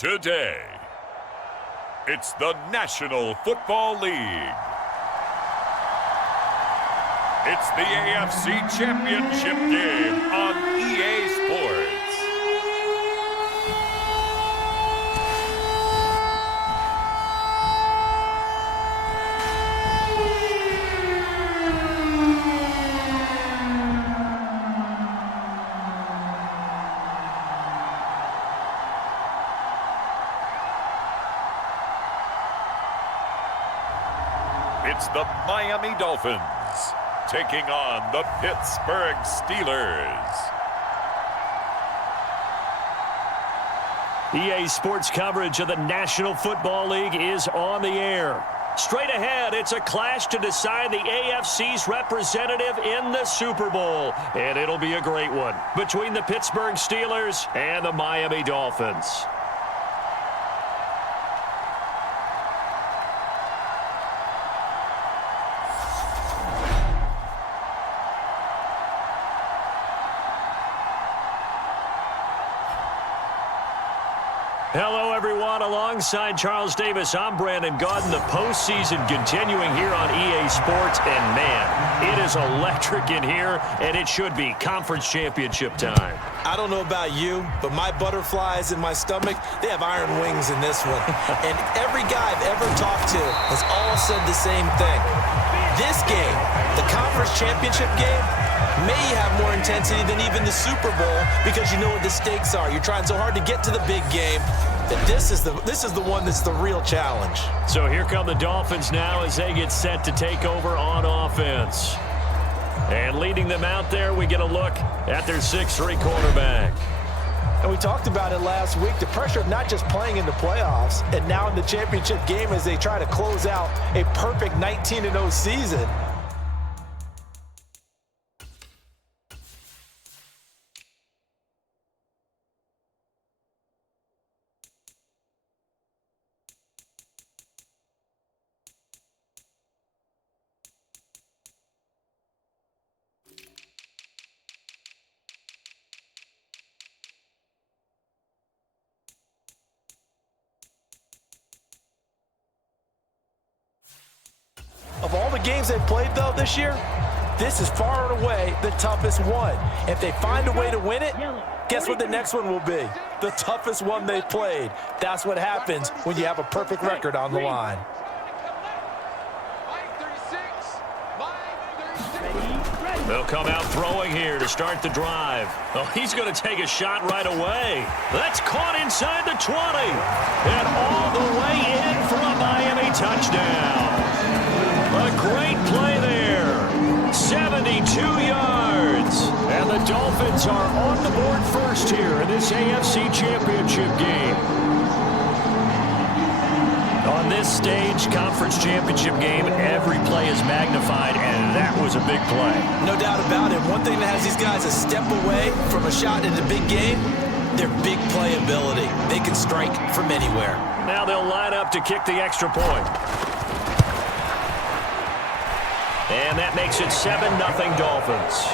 Today, it's the National Football League. It's the AFC Championship game on EA Sports. It's the Miami Dolphins taking on the Pittsburgh Steelers. EA Sports coverage of the National Football League is on the air. Straight ahead, it's a clash to decide the AFC's representative in the Super Bowl. And it'll be a great one between the Pittsburgh Steelers and the Miami Dolphins. Hello, everyone. Alongside Charles Davis, I'm Brandon Gaudin. The postseason continuing here on EA Sports. And, man, it is electric in here, and it should be conference championship time. I don't know about you, but my butterflies in my stomach, they have iron wings in this one. And every guy I've ever talked to has all said the same thing. This game, the conference championship game, may have more intensity than even the Super Bowl because you know what the stakes are. You're trying so hard to get to the big game that this is the one that's the real challenge. So here come the Dolphins now as they get set to take over on offense. And leading them out there, we get a look at their 6'3" quarterback. And we talked about it last week, the pressure of not just playing in the playoffs and now in the championship game as they try to close out a perfect 19-0 season. Of all the games they've played, though, this year, this is far and away the toughest one. If they find a way to win it, guess what the next one will be? The toughest one they've played. That's what happens when you have a perfect record on the line. They'll come out throwing here to start the drive. Oh, he's going to take a shot right away. That's caught inside the 20. And all the way in for a Miami touchdown. A great play there. 72 yards. And the Dolphins are on the board first here in this AFC Championship game. On this stage, conference championship game, every play is magnified, and that was a big play. No doubt about it. One thing that has these guys a step away from a shot in a big game, their big play ability. They can strike from anywhere. Now they'll line up to kick the extra point. And that makes it 7-0 Dolphins.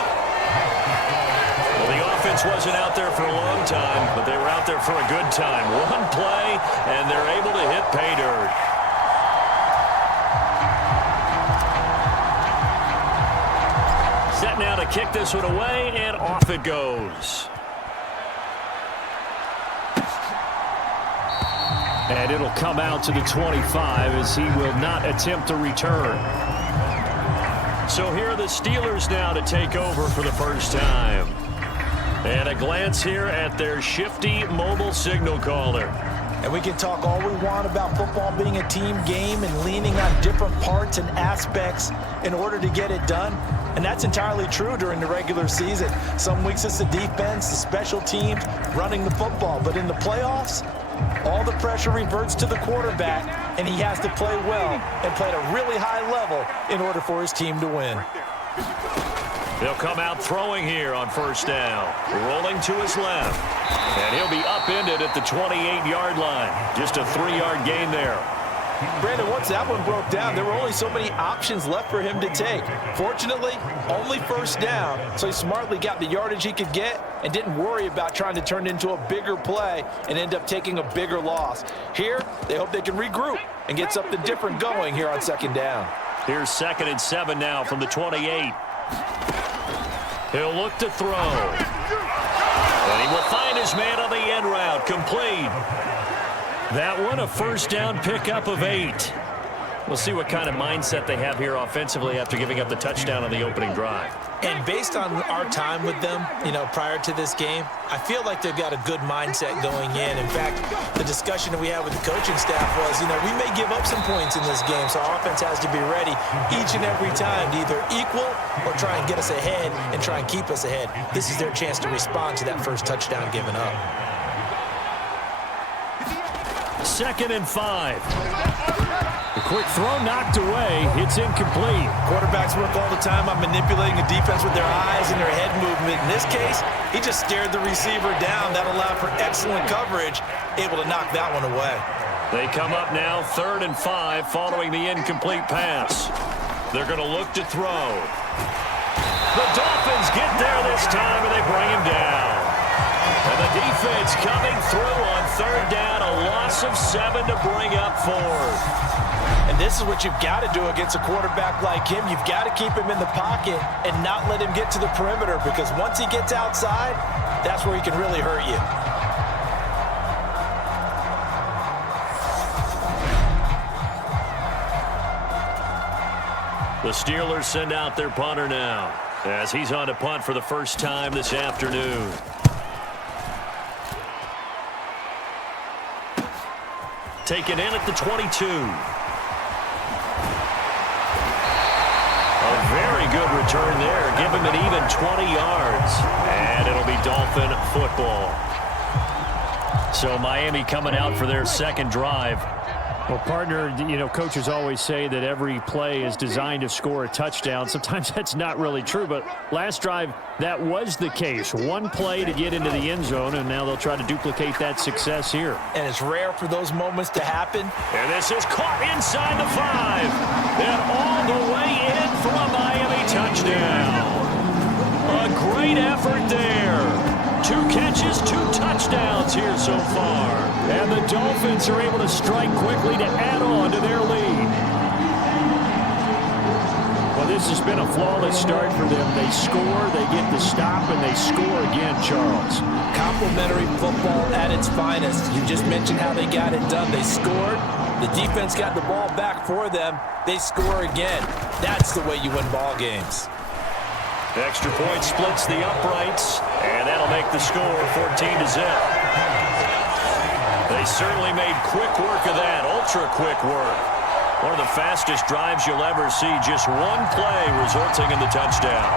Well, the offense wasn't out there for a long time, but they were out there for a good time. One play, and they're able to hit pay dirt. Set now to kick this one away, and off it goes. And it'll come out to the 25 as he will not attempt to return. So here are the Steelers now to take over for the first time. And a glance here at their shifty mobile signal caller. And we can talk all we want about football being a team game and leaning on different parts and aspects in order to get it done. And that's entirely true during the regular season. Some weeks it's the defense, the special teams, running the football. But in the playoffs, all the pressure reverts to the quarterback, and he has to play well and play at a really high level in order for his team to win. They'll come out throwing here on first down. Rolling to his left. And he'll be upended at the 28-yard line. Just a 3-yard gain there. Brandon, once that one broke down, there were only so many options left for him to take. Fortunately, only first down, so he smartly got the yardage he could get and didn't worry about trying to turn it into a bigger play and end up taking a bigger loss. Here, they hope they can regroup and get something different going here on second down. Here's 2nd and 7 now from the 28. He'll look to throw. And he will find his man on the end route. Complete. That one, a first down pickup of 8. We'll see what kind of mindset they have here offensively after giving up the touchdown on the opening drive. And based on our time with them, prior to this game, I feel like they've got a good mindset going in. In fact, the discussion that we had with the coaching staff was, we may give up some points in this game, so our offense has to be ready each and every time to either equal or try and get us ahead and try and keep us ahead. This is their chance to respond to that first touchdown given up. 2nd and 5. The quick throw knocked away. It's incomplete. Quarterbacks work all the time on manipulating a defense with their eyes and their head movement. In this case, he just stared the receiver down. That allowed for excellent coverage, able to knock that one away. They come up now 3rd and 5 following the incomplete pass. They're going to look to throw. The Dolphins get there this time, and they bring him down. And the defense coming through on 3rd down, a loss of 7 to bring up 4th. And this is what you've got to do against a quarterback like him. You've got to keep him in the pocket and not let him get to the perimeter, because once he gets outside, that's where he can really hurt you. The Steelers send out their punter now, as he's on to punt for the first time this afternoon. Taken in at the 22. A very good return there. Give him an even 20 yards. And it'll be Dolphin football. So Miami coming out for their second drive. Well, partner, coaches always say that every play is designed to score a touchdown. Sometimes that's not really true, but last drive, that was the case. One play to get into the end zone, and now they'll try to duplicate that success here. And it's rare for those moments to happen. And this is caught inside the 5. And all the way in for a Miami touchdown. A great effort there. 2 catches, 2 touchdowns here so far. And the Dolphins are able to strike quickly to add on to their lead. Well, this has been a flawless start for them. They score, they get the stop, and they score again, Charles. Complimentary football at its finest. You just mentioned how they got it done. They scored. The defense got the ball back for them. They score again. That's the way you win ball games. Extra point splits the uprights, and that'll make the score 14-0. They certainly made quick work of that, ultra-quick work. One of the fastest drives you'll ever see, just one play resulting in the touchdown.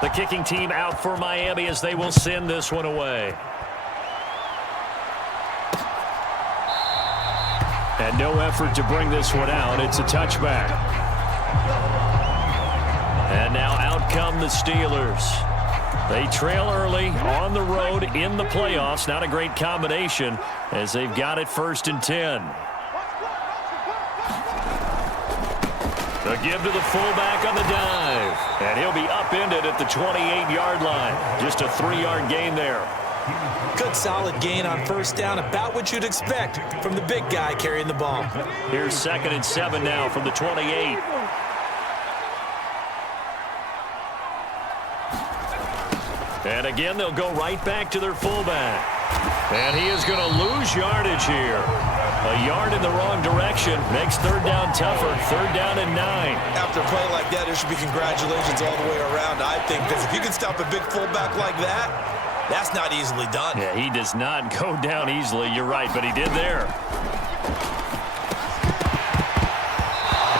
The kicking team out for Miami as they will send this one away. And no effort to bring this one out. It's a touchback. And now out come the Steelers. They trail early on the road in the playoffs. Not a great combination as they've got it 1st and 10. A give to the fullback on the dive. And he'll be upended at the 28-yard line. Just a 3-yard gain there. Good solid gain on first down, about what you'd expect from the big guy carrying the ball. Here's 2nd and 7 now from the 28. And again, they'll go right back to their fullback. And he is going to lose yardage here. A yard in the wrong direction makes 3rd down tougher. 3rd down and 9. After a play like that, there should be congratulations all the way around, I think, because if you can stop a big fullback like that, that's not easily done. Yeah, he does not go down easily. You're right, but he did there.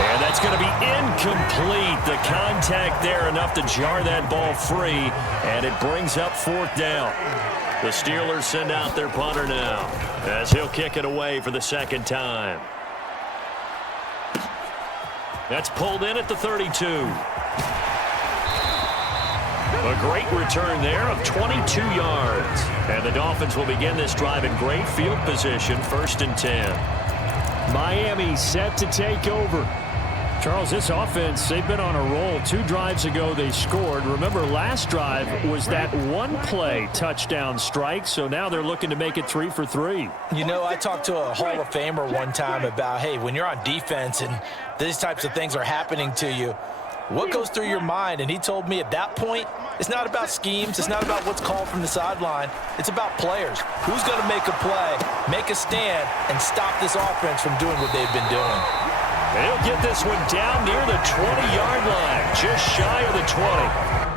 And that's going to be incomplete. The contact there enough to jar that ball free, and it brings up 4th down. The Steelers send out their punter now as he'll kick it away for the 2nd time. That's pulled in at the 32. A great return there of 22 yards. And the Dolphins will begin this drive in great field position, 1st and 10. Miami set to take over. Charles, this offense, they've been on a roll. 2 drives ago, they scored. Remember, last drive was that one-play touchdown strike, so now they're looking to make it 3 for 3. You know, I talked to a Hall of Famer one time about, hey, when you're on defense and these types of things are happening to you, what goes through your mind? And he told me at that point, it's not about schemes. It's not about what's called from the sideline. It's about players. Who's going to make a play, make a stand, and stop this offense from doing what they've been doing? And he'll get this one down near the 20-yard line, just shy of the 20.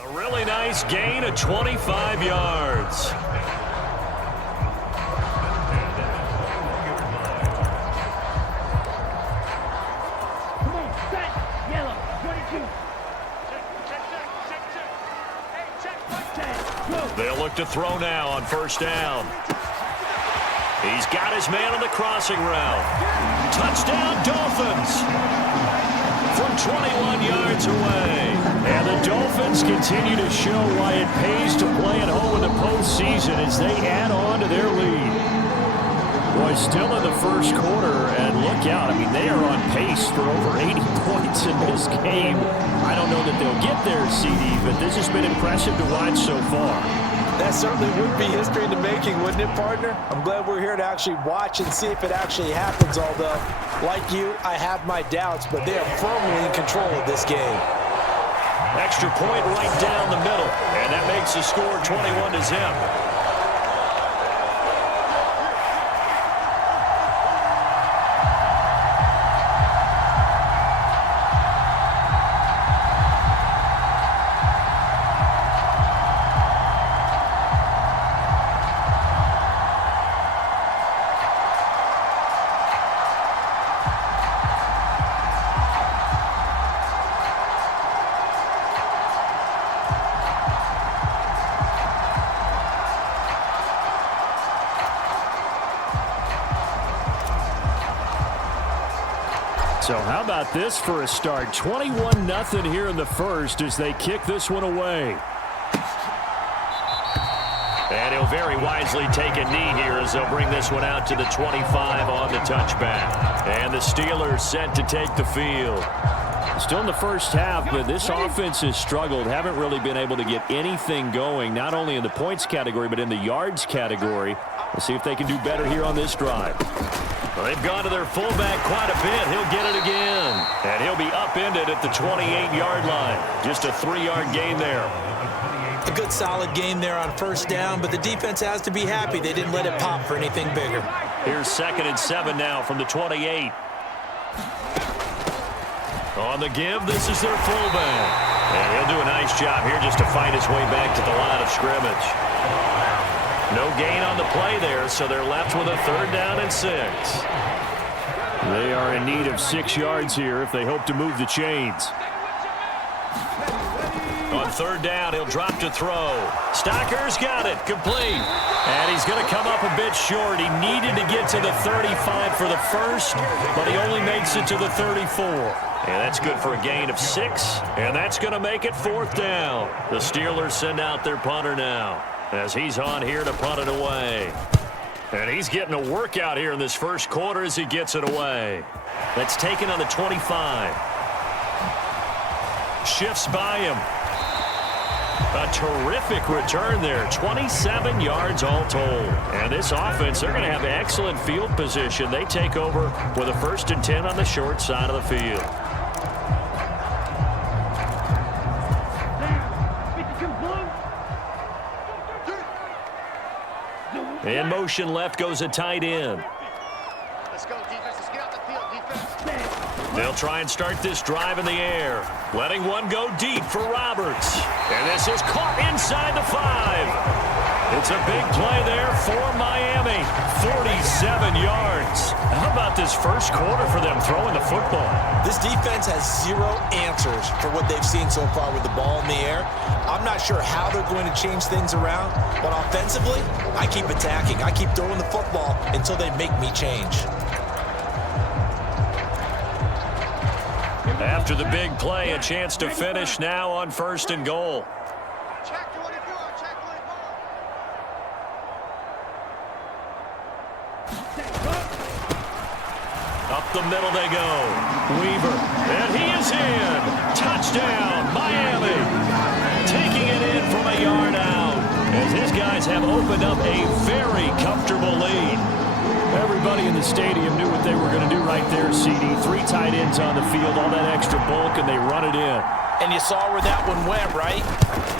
A really nice gain of 25 yards. Come on, set, yellow, 22. They'll look to throw now on 1st down. He's got his man on the crossing route. Touchdown, Dolphins! From 21 yards away. And the Dolphins continue to show why it pays to play at home in the postseason as they add on to their lead. Boy, still in the first quarter, and look out. I mean, they are on pace for over 80 points in this game. I don't know that they'll get there, CD, but this has been impressive to watch so far. That certainly would be history in the making, wouldn't it, partner? I'm glad we're here to actually watch and see if it actually happens, although, like you, I have my doubts, but they are firmly in control of this game. Extra point right down the middle, and that makes the score 21-0. So how about this for a start? 21-0 here in the first as they kick this one away. And he'll very wisely take a knee here as they'll bring this one out to the 25 on the touchback. And the Steelers set to take the field. Still in the first half, but this offense has struggled. Haven't really been able to get anything going, not only in the points category, but in the yards category. We'll see if they can do better here on this drive. Well, they've gone to their fullback quite a bit. He'll get it again. And he'll be upended at the 28-yard line. Just a 3-yard gain there. A good solid game there on 1st down, but the defense has to be happy they didn't let it pop for anything bigger. Here's 2nd and 7 now from the 28. On the give, this is their fullback. And he'll do a nice job here just to fight his way back to the line of scrimmage. No gain on the play there, so they're left with a 3rd down and 6. They are in need of 6 yards here if they hope to move the chains. On 3rd down, he'll drop to throw. Stocker's got it, complete. And he's going to come up a bit short. He needed to get to the 35 for the first, but he only makes it to the 34. And that's good for a gain of 6, and that's going to make it 4th down. The Steelers send out their punter now, as he's on here to punt it away. And he's getting a workout here in this first quarter as he gets it away. That's taken on the 25. Shifts by him. A terrific return there. 27 yards all told. And this offense, they're going to have excellent field position. They take over with a 1st and 10 on the short side of the field. In motion left goes a tight end. Let's go, defense. Let's get out the field, defense. They'll try and start this drive in the air. Letting one go deep for Roberts. And this is caught inside the 5. It's a big play there for Miami. 47 yards. How about this first quarter for them throwing the football? This defense has 0 answers for what they've seen so far with the ball in the air. I'm not sure how they're going to change things around, but offensively, I keep attacking. I keep throwing the football until they make me change. After the big play, a chance to finish now on 1st and goal. Check 24. Check 24. Up the middle they go. Weaver, and he is in. Touchdown, Miami. Taking it in from a yard out, as his guys have opened up a very comfortable lead. Everybody in the stadium knew what they were going to do right there, CD. 3 tight ends on the field, all that extra bulk, and they run it in. And you saw where that one went, right?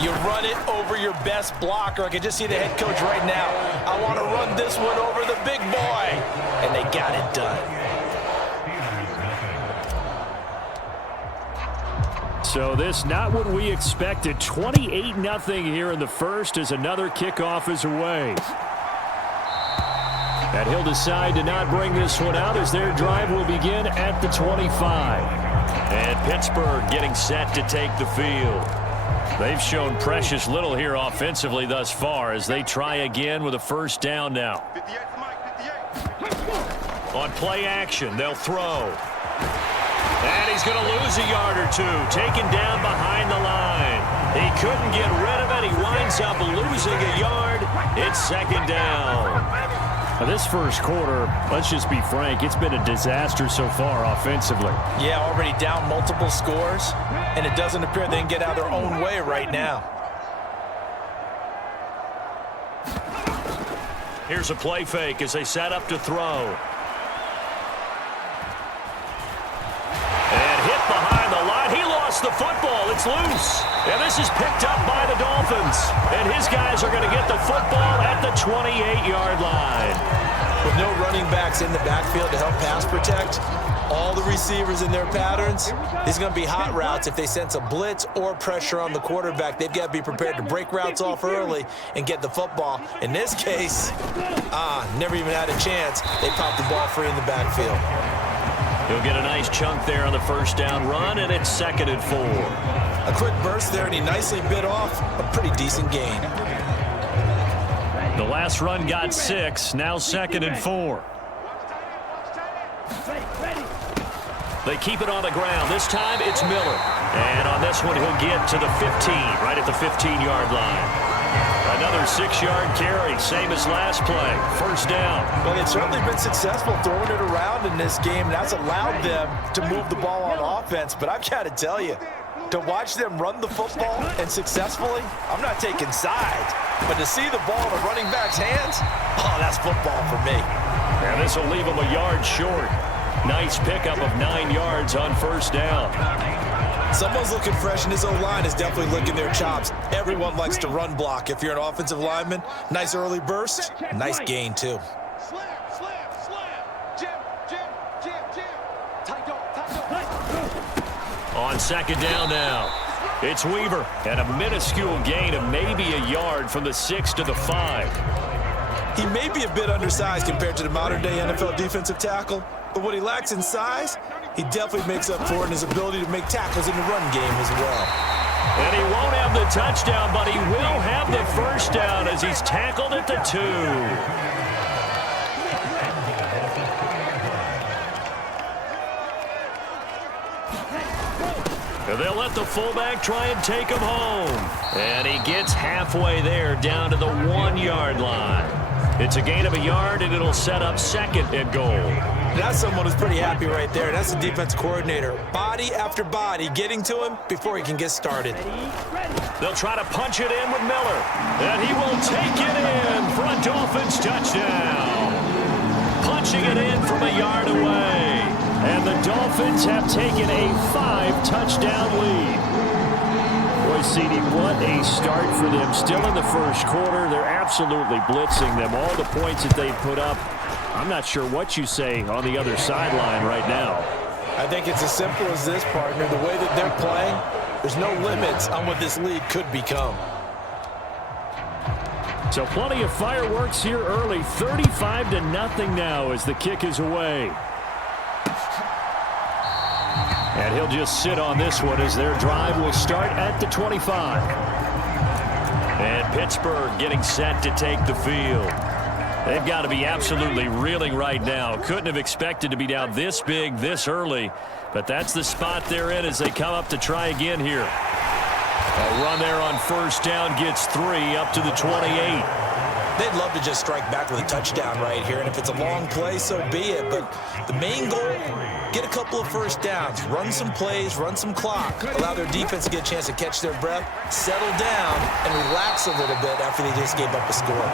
You run it over your best blocker. I can just see the head coach right now. I want to run this one over the big boy. And they got it done. So this not what we expected. 28-0 here in the first as another kickoff is away. And he'll decide to not bring this one out as their drive will begin at the 25. And Pittsburgh getting set to take the field. They've shown precious little here offensively thus far as they try again with a 1st down now. 58 for Mike, 58. On play action, they'll throw. And he's going to lose a yard or 2, taken down behind the line. He couldn't get rid of it. He winds up losing a yard. It's 2nd down. Now this first quarter, let's just be frank, it's been a disaster so far offensively. Yeah, already down multiple scores, and it doesn't appear they can get out of their own way right now. Here's a play fake as they set up to throw. And hit behind the line. He lost the football. It's loose. And this is picked up by the Dolphins. And his guys are going to get the football at the 28-yard line. With no running backs in the backfield to help pass protect, all the receivers in their patterns, these are going to be hot routes. If they sense a blitz or pressure on the quarterback, they've got to be prepared to break routes off early and get the football. In this case, never even had a chance. They popped the ball free in the backfield. He'll get a nice chunk there on the 1st down run, and it's 2nd and 4. A quick burst there, and he nicely bit off a pretty decent gain. The last run got 6, now 2nd and 4. They keep it on the ground. This time it's Miller. And on this one, he'll get to the 15, right at the 15-yard line. Another 6-yard carry, same as last play. 1st down. Well, they've certainly been successful throwing it around in this game. That's allowed them to move the ball on offense. But I've got to tell you, to watch them run the football and successfully, I'm not taking sides. But to see the ball in a running back's hands, that's football for me. And this will leave him a yard short. Nice pickup of 9 yards on 1st down. Someone's looking fresh, and his O-line is definitely licking their chops. Everyone likes to run block. If you're an offensive lineman, nice early burst, nice gain too. Slam, slam, slam. Jim, Jim, Jim, Jim. Tight dog. On 2nd down now, it's Weaver. And a minuscule gain of maybe a yard from the 6 to the 5. He may be a bit undersized compared to the modern-day NFL defensive tackle, but what he lacks in size, he definitely makes up for it in his ability to make tackles in the run game as well. And he won't have the touchdown, but he will have the 1st down as he's tackled at the 2. And they'll let the fullback try and take him home. And he gets halfway there down to the 1-yard line. It's a gain of a yard, and it'll set up 2nd and goal. That's someone who's pretty happy right there. That's the defense coordinator. Body after body getting to him before he can get started. They'll try to punch it in with Miller. And he will take it in for a Dolphins touchdown. Punching it in from a yard away. And the Dolphins have taken a 5-touchdown lead. Boy, CD, what a start for them. Still in the first quarter. They're absolutely blitzing them. All the points that they've put up. I'm not sure what you say on the other sideline right now. I think it's as simple as this, partner. The way that they're playing, there's no limits on what this lead could become. So plenty of fireworks here early. 35-0 now as the kick is away. And he'll just sit on this one as their drive will start at the 25. And Pittsburgh getting set to take the field. They've got to be absolutely reeling right now. Couldn't have expected to be down this big this early. But that's the spot they're in as they come up to try again here. A run there on first down gets 3 up to the 28. They'd love to just strike back with a touchdown right here. And if it's a long play, so be it. But the main goal, get a couple of first downs. Run some plays, run some clock. Allow their defense to get a chance to catch their breath, settle down, and relax a little bit after they just gave up a score.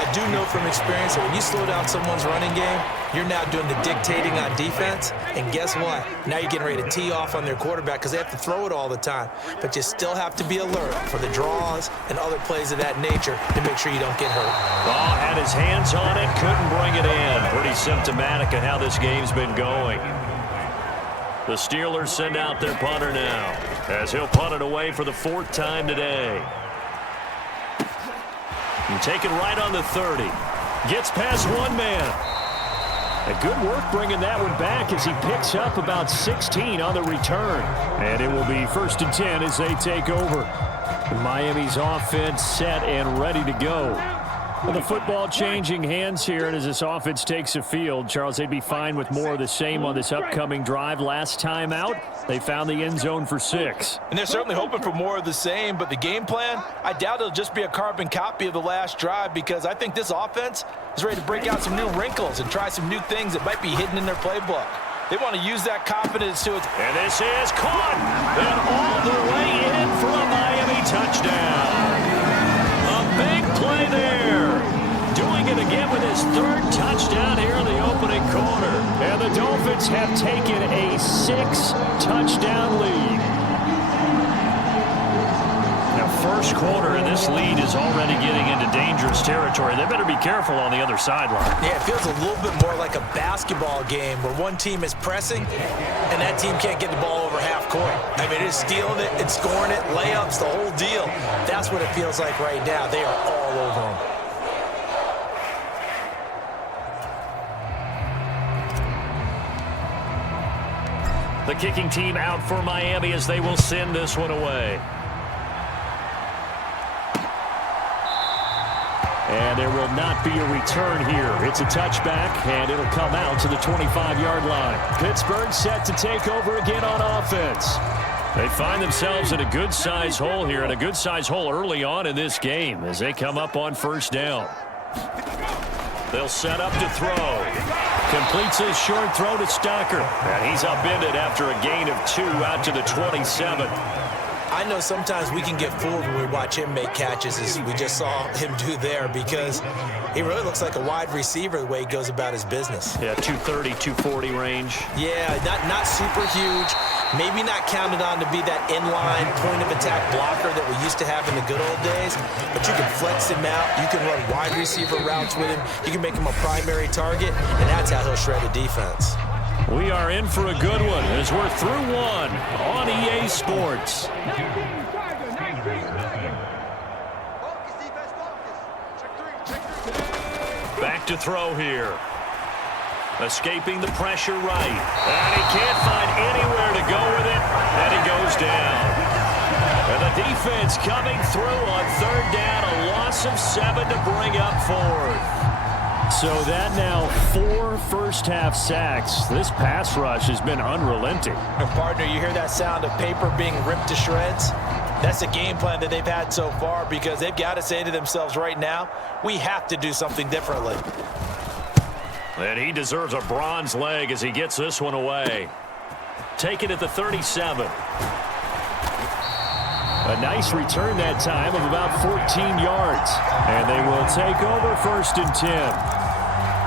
I do know from experience that when you slow down someone's running game, you're now doing the dictating on defense. And guess what? Now you're getting ready to tee off on their quarterback because they have to throw it all the time. But you still have to be alert for the draws and other plays of that nature to make sure you don't get hurt. Oh, had his hands on it, couldn't bring it in. Pretty symptomatic of how this game's been going. The Steelers send out their punter now as he'll punt it away for the 4th time today. And taken right on the 30. Gets past one man. A good work bringing that one back as he picks up about 16 on the return. And it will be 1st and 10 as they take over. Miami's offense set and ready to go. Well, the football changing hands here, and as this offense takes the field, Charles, they'd be fine with more of the same on this upcoming drive. Last time out, they found the end zone for 6. And they're certainly hoping for more of the same, but the game plan, I doubt it'll just be a carbon copy of the last drive because I think this offense is ready to break out some new wrinkles and try some new things that might be hidden in their playbook. They want to use that confidence to it. And this is caught and all the way in for a Miami touchdown. A big play there. Doing it again with his 3rd touchdown here in the opening quarter. And the Dolphins have taken a 6-touchdown lead. Now, first quarter, and this lead is already getting into dangerous territory. They better be careful on the other sideline. Yeah, it feels a little bit more like a basketball game where one team is pressing and that team can't get the ball over half court. I mean, it's stealing it, it's scoring it, layups, the whole deal. That's what it feels like right now. They are all over them. The kicking team out for Miami as they will send this one away. And there will not be a return here. It's a touchback, and it'll come out to the 25-yard line. Pittsburgh set to take over again on offense. They find themselves in a good-sized hole here, and a good-sized hole early on in this game as they come up on first down. They'll set up to throw. Completes his short throw to Stocker. And he's upended after a gain of 2 out to the 27. I know sometimes we can get fooled when we watch him make catches, as we just saw him do there, because he really looks like a wide receiver the way he goes about his business. Yeah, 230, 240 range. Yeah, not super huge. Maybe not counted on to be that inline point-of-attack blocker that we used to have in the good old days, but you can flex him out. You can run wide receiver routes with him. You can make him a primary target, and that's how he'll shred a defense. We are in for a good one as we're through one on EA Sports. Back to throw here. Escaping the pressure right. And he can't find anywhere to go with it. And he goes down. And the defense coming through on 3rd down. A loss of 7 to bring up 4th. So that now 4 first-half sacks. This pass rush has been unrelenting. And partner, you hear that sound of paper being ripped to shreds? That's the game plan that they've had so far because they've got to say to themselves right now, we have to do something differently. And he deserves a bronze leg as he gets this one away. Taken at the 37. A nice return that time of about 14 yards. And they will take over 1st and 10.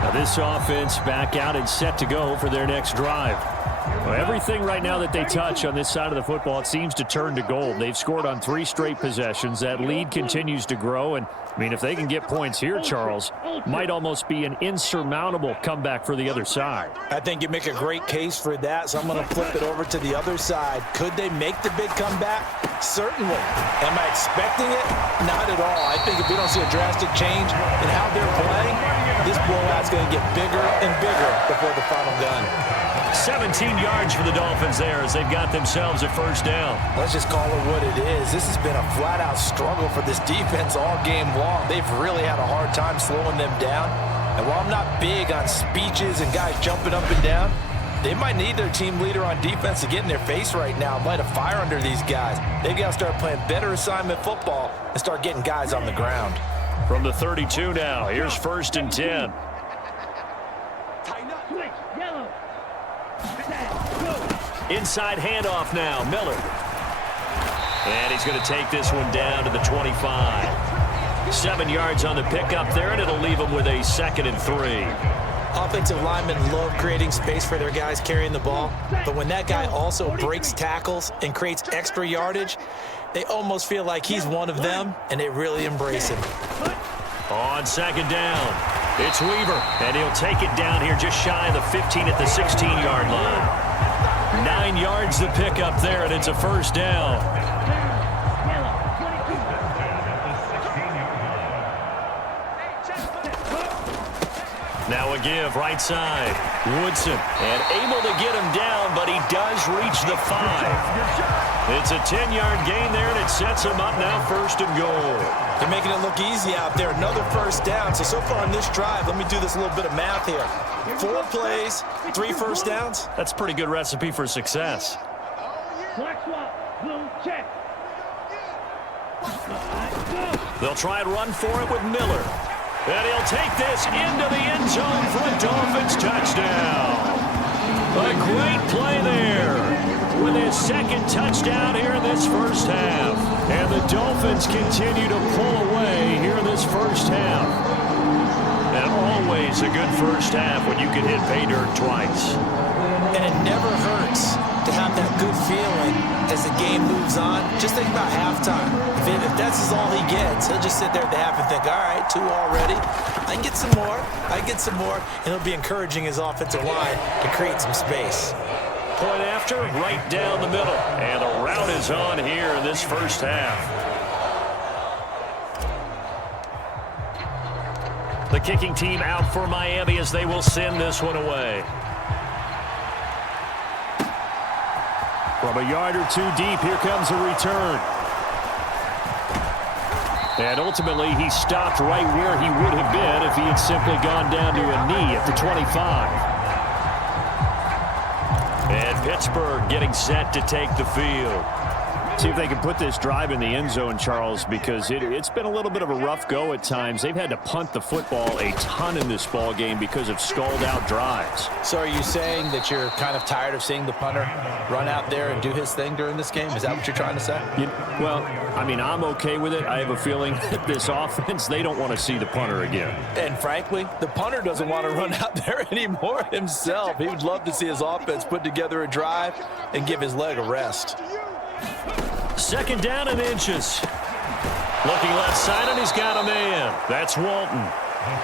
Now this offense back out and set to go for their next drive. Well, everything right now that they touch on this side of the football, it seems to turn to gold. They've scored on 3 straight possessions. That lead continues to grow. And, I mean, if they can get points here, Charles, might almost be an insurmountable comeback for the other side. I think you make a great case for that, so I'm going to flip it over to the other side. Could they make the big comeback? Certainly. Am I expecting it? Not at all. I think if we don't see a drastic change in how they're playing, this blowout's going to get bigger and bigger before the final gun. 17 yards for the Dolphins there as they've got themselves a 1st down. Let's just call it what it is. This has been a flat-out struggle for this defense all game long. They've really had a hard time slowing them down. And while I'm not big on speeches and guys jumping up and down, they might need their team leader on defense to get in their face right now and light a fire under these guys. They've got to start playing better assignment football and start getting guys on the ground. From the 32 now, here's 1st and 10. Switch, yellow. Inside handoff now, Miller. And he's going to take this one down to the 25. 7 yards on the pickup there, and it'll leave him with a 2nd and 3. Offensive linemen love creating space for their guys carrying the ball, but when that guy also breaks tackles and creates extra yardage, they almost feel like he's one of them, and they really embrace him. On 2nd down, it's Weaver, and he'll take it down here just shy of the 15 at the 16-yard line. 9 yards to pick up there, and it's a 1st down. Now a give, right side. Woodson, and able to get him down, but he does reach the 5. It's a 10-yard gain there, and it sets him up now 1st and goal. They're making it look easy out there. Another 1st down. So far on this drive, let me do this little bit of math here. 4 plays, 3 1st downs. That's a pretty good recipe for success. Black swap, blue check. They'll try and run for it with Miller. And he'll take this into the end zone for a Dolphins touchdown. A great play there with his 2nd touchdown here in this 1st half. And the Dolphins continue to pull away here in this 1st half. And always a good 1st half when you can hit pay dirt twice. And it never hurts to have that good feeling as the game moves on. Just think about halftime. If that's all he gets, he'll just sit there at the half and think, all right, 2 already. I can get some more. I can get some more. And he'll be encouraging his offensive line to create some space. Point after, right down the middle. And the route is on here in this 1st half. The kicking team out for Miami as they will send this one away. From a yard or 2 deep, here comes a return. And ultimately, he stopped right where he would have been if he had simply gone down to a knee at the 25. And Pittsburgh getting set to take the field. See if they can put this drive in the end zone, Charles, because it's been a little bit of a rough go at times. They've had to punt the football a ton in this ball game because of stalled-out drives. So are you saying that you're kind of tired of seeing the punter run out there and do his thing during this game? Is that what you're trying to say? Well, I mean, I'm okay with it. I have a feeling that this offense, they don't want to see the punter again. And frankly, the punter doesn't want to run out there anymore himself. He would love to see his offense put together a drive and give his leg a rest. 2nd down and inches. Looking left side, and he's got a man. That's Walton.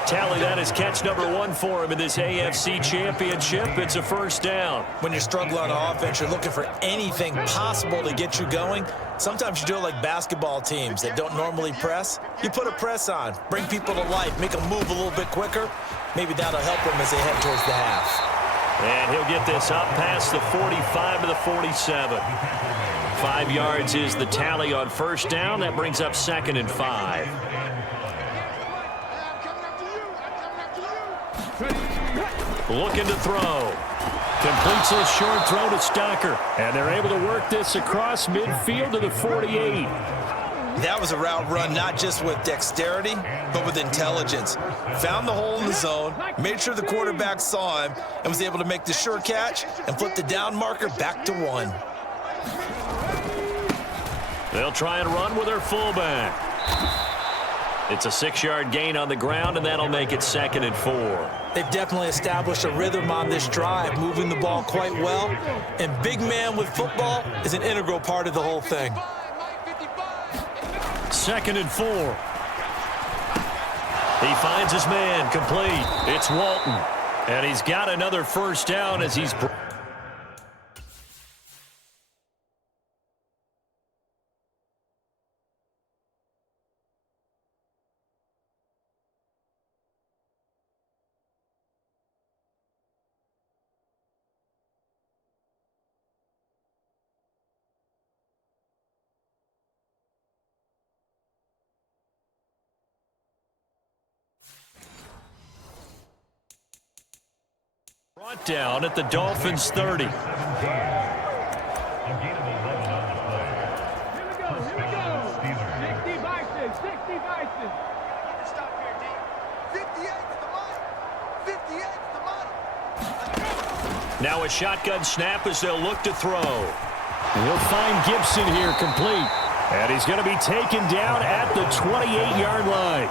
Tally that is catch number 1 for him in this AFC Championship. It's a 1st down. When you're struggling on offense, you're looking for anything possible to get you going. Sometimes you do it like basketball teams that don't normally press. You put a press on, bring people to life, make them move a little bit quicker. Maybe that'll help them as they head towards the half. And he'll get this up past the 45 to the 47. 5 yards is the tally on 1st down. That brings up 2nd and 5. Looking to throw. Completes a short throw to Stocker. And they're able to work this across midfield to the 48. That was a route run not just with dexterity, but with intelligence. Found the hole in the zone, made sure the quarterback saw him, and was able to make the sure catch and flip the down marker back to 1. They'll try and run with their fullback. It's a 6-yard gain on the ground, and that'll make it 2nd and 4. They've definitely established a rhythm on this drive, moving the ball quite well. And big man with football is an integral part of the whole thing. 2nd and 4. He finds his man complete. It's Walton. And he's got another first down as he's... Brought down at the Dolphins 30. Here we go. 60 Bison. 60 Bison. Stop here, D. 58's the money. 58's the money. Now a shotgun snap as they'll look to throw. He'll find Gibson here complete. And he's going to be taken down at the 28-yard line.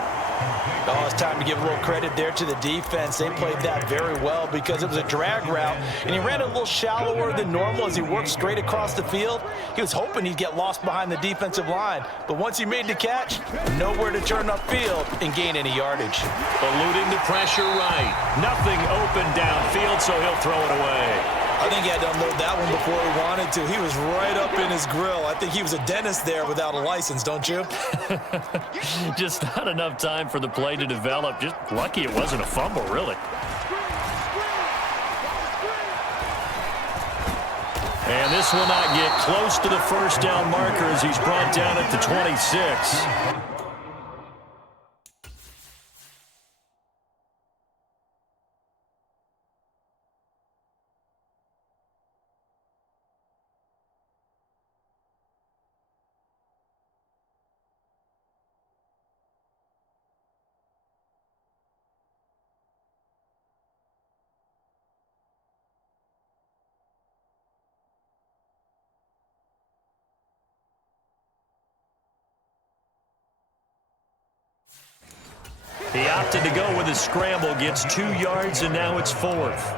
Oh, it's time to give a little credit there to the defense. They played that very well because it was a drag route, and he ran a little shallower than normal as he worked straight across the field. He was hoping he'd get lost behind the defensive line, but once he made the catch, nowhere to turn upfield and gain any yardage. Eluding the pressure right. Nothing open downfield, so he'll throw it away. I think he had to unload that one before he wanted to. He was right up in his grill. I think he was a dentist there without a license, don't you? Just not enough time for the play to develop. Just lucky it wasn't a fumble, really. And this will not get close to the first down marker as he's brought down at the 26. He opted to go with his scramble, gets 2 yards, and now it's 4th.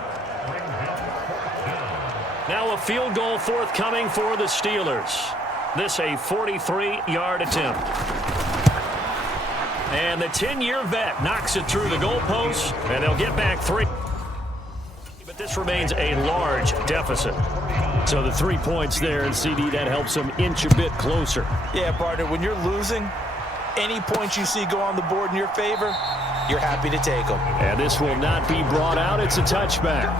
Now a field goal forthcoming for the Steelers. This a 43-yard attempt. And the 10-year vet knocks it through the goalpost, and they'll get back 3. But this remains a large deficit. So the 3 points there, and CD, that helps them inch a bit closer. Yeah, partner, when you're losing, any points you see go on the board in your favor, you're happy to take them. And this will not be brought out. It's a touchback.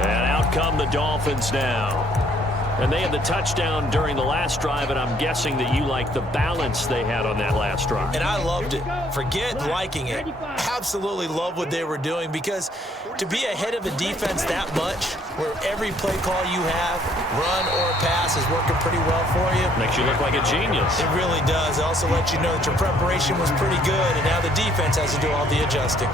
And out come the Dolphins now. And they had the touchdown during the last drive, and I'm guessing that you like the balance they had on that last drive. And I loved it. Forget liking it. Absolutely love what they were doing, because to be ahead of a defense that much, where every play call you have, run or pass, is working pretty well for you. Makes you look like a genius. It really does. It also lets you know that your preparation was pretty good, and now the defense has to do all the adjusting.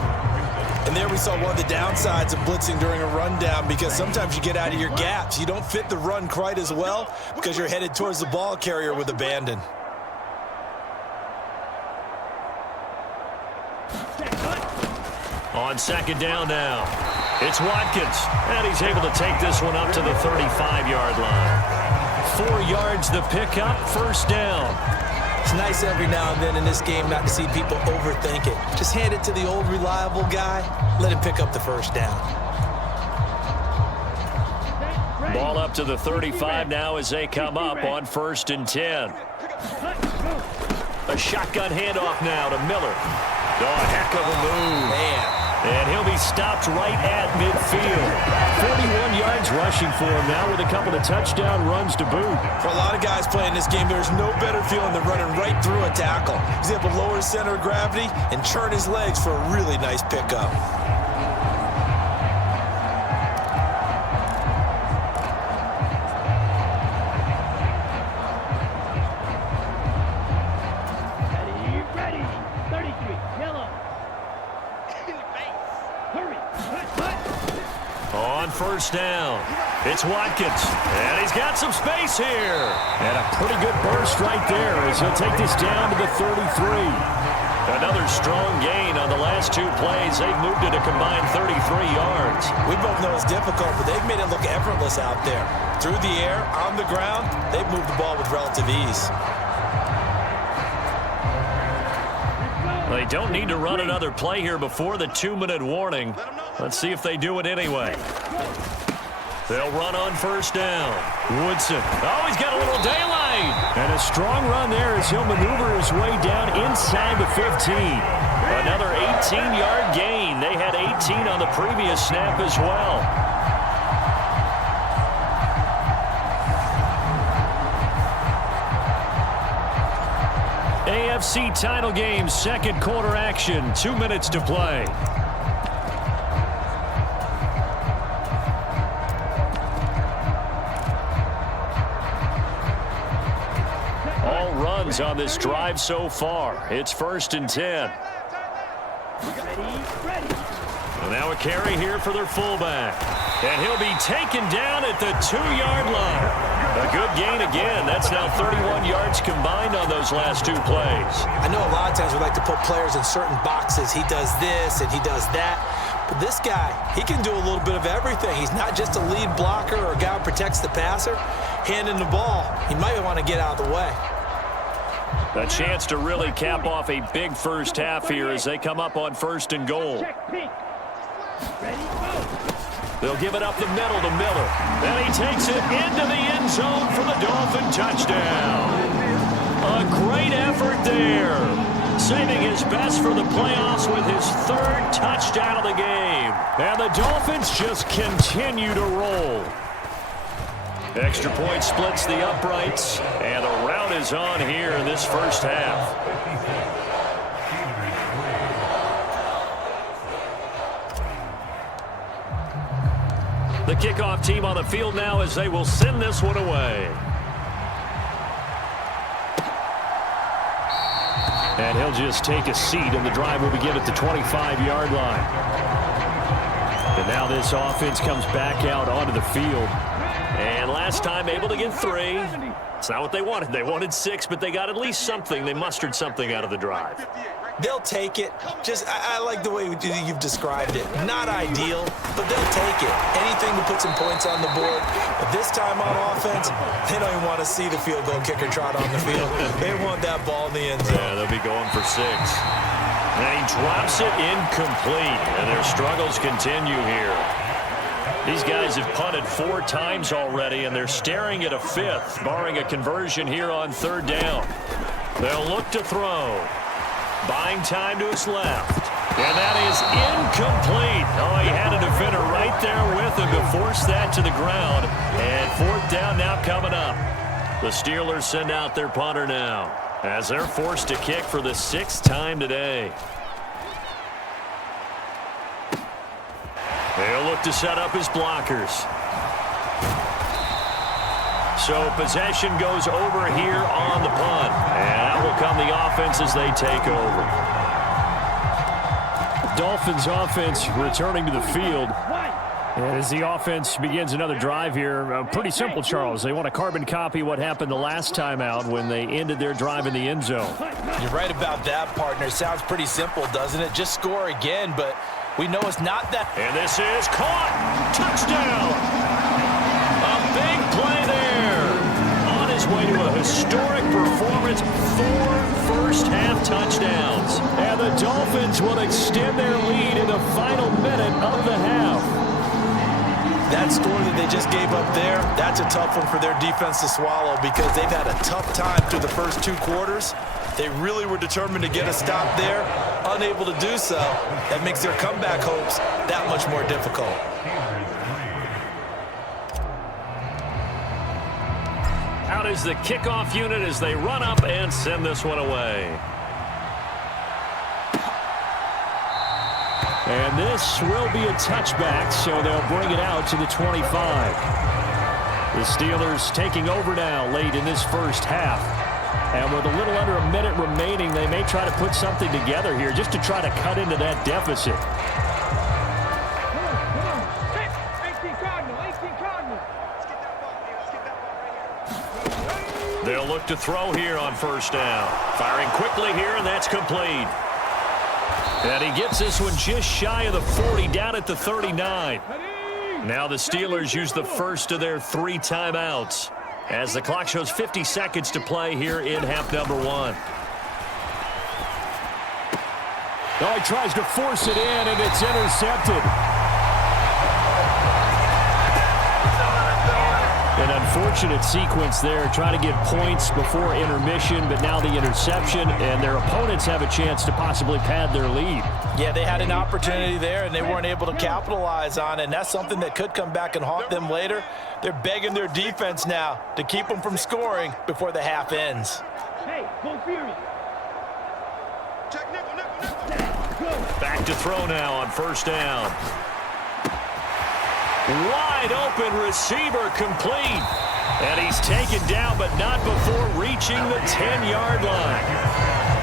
And there we saw one of the downsides of blitzing during a rundown, because sometimes you get out of your gaps. You don't fit the run quite as well because you're headed towards the ball carrier with abandon. On 2nd down now, it's Watkins, and he's able to take this one up to the 35-yard line. 4 yards the pickup, 1st down. It's nice every now and then in this game not to see people overthink it. Just hand it to the old reliable guy, let him pick up the 1st down. Ball up to the 35 now as they come up on 1st and 10. A shotgun handoff now to Miller. Oh, a heck of a move. Man. And he'll be stopped right at midfield. 41 yards rushing for him now with a couple of touchdown runs to boot. For a lot of guys playing this game, there's no better feeling than running right through a tackle. He's able to lower his center of gravity and turn his legs for a really nice pickup. first down. It's Watkins, and he's got some space here. And a pretty good burst right there as he'll take this down to the 33. Another strong gain on the last two plays. They've moved it a combined 33 yards. We both know it's difficult, but they've made it look effortless out there. Through the air, on the ground, they've moved the ball with relative ease. They don't need to run another play here before the 2-minute warning. Let's see if they do it anyway. They'll run on first down. Woodson. Oh, he's got a little daylight. And a strong run there as he'll maneuver his way down inside the 15. Another 18-yard gain. They had 18 on the previous snap as well. AFC title game, second quarter action. 2 minutes to play. All runs on this drive so far. It's 1st and 10. And now a carry here for their fullback. And he'll be taken down at the 2-yard line. A good gain again. That's now 31 yards combined on those last two plays. I know a lot of times we like to put players in certain boxes. He does this and he does that. But this guy, he can do a little bit of everything. He's not just a lead blocker or a guy who protects the passer. Handing the ball, he might want to get out of the way. A chance to really cap off a big first half here as they come up on 1st and goal. They'll give it up the middle to Miller. And he takes it into the end zone for the Dolphin touchdown. A great effort there. Saving his best for the playoffs with his 3rd touchdown of the game. And the Dolphins just continue to roll. Extra point splits the uprights, and the rout is on here in this first half. The kickoff team on the field now as they will send this one away. And he'll just take a seat, and the drive will begin at the 25-yard line. And now this offense comes back out onto the field. And last time able to get 3. It's not what they wanted. They wanted 6, but they got at least something. They mustered something out of the drive. They'll take it. I like the way you've described it. Not ideal, but they'll take it. Anything to put some points on the board. But this time on offense, they don't even want to see the field goal kicker trot on the field. They want that ball in the end zone. Yeah, they'll be going for 6. And he drops it incomplete. And their struggles continue here. These guys have punted 4 times already, and they're staring at a 5th, barring a conversion here on 3rd down. They'll look to throw. Buying time to his left. And that is incomplete. Oh, he had a defender right there with him to force that to the ground. And 4th down now coming up. The Steelers send out their punter now as they're forced to kick for the 6th time today. They'll look to set up his blockers. So possession goes over here on the punt. And out will come the offense as they take over. Dolphins offense returning to the field. And as the offense begins another drive here, pretty simple, Charles. They want to carbon copy what happened the last time out when they ended their drive in the end zone. You're right about that, partner. Sounds pretty simple, doesn't it? Just score again, but we know it's not that. And this is caught. Touchdown. A big play there. On his way to a historic performance, 4 first-half touchdowns. And the Dolphins will extend their lead in the final minute of the half. That score that they just gave up there, that's a tough one for their defense to swallow because they've had a tough time through the first 2 quarters. They really were determined to get a stop there, unable to do so. That makes their comeback hopes that much more difficult. Out is the kickoff unit as they run up and send this one away. And this will be a touchback, so they'll bring it out to the 25. The Steelers taking over now late in this first half. And with a little under a minute remaining, they may try to put something together here just to try to cut into that deficit. They'll look to throw here on first down. Firing quickly here, and that's complete. And he gets this one just shy of the 40, down at the 39. Now the Steelers use the first of their 3 timeouts as the clock shows 50 seconds to play here in half number 1. Oh, he tries to force it in, and it's intercepted. An unfortunate sequence there, trying to get points before intermission, but now the interception, and their opponents have a chance to possibly pad their lead. Yeah, they had an opportunity there, and they weren't able to capitalize on it, and that's something that could come back and haunt them later. They're begging their defense now to keep them from scoring before the half ends. Hey, go Fury. Check nickel. Back to throw now on first down. Wide open receiver complete. And he's taken down, but not before reaching the 10-yard line.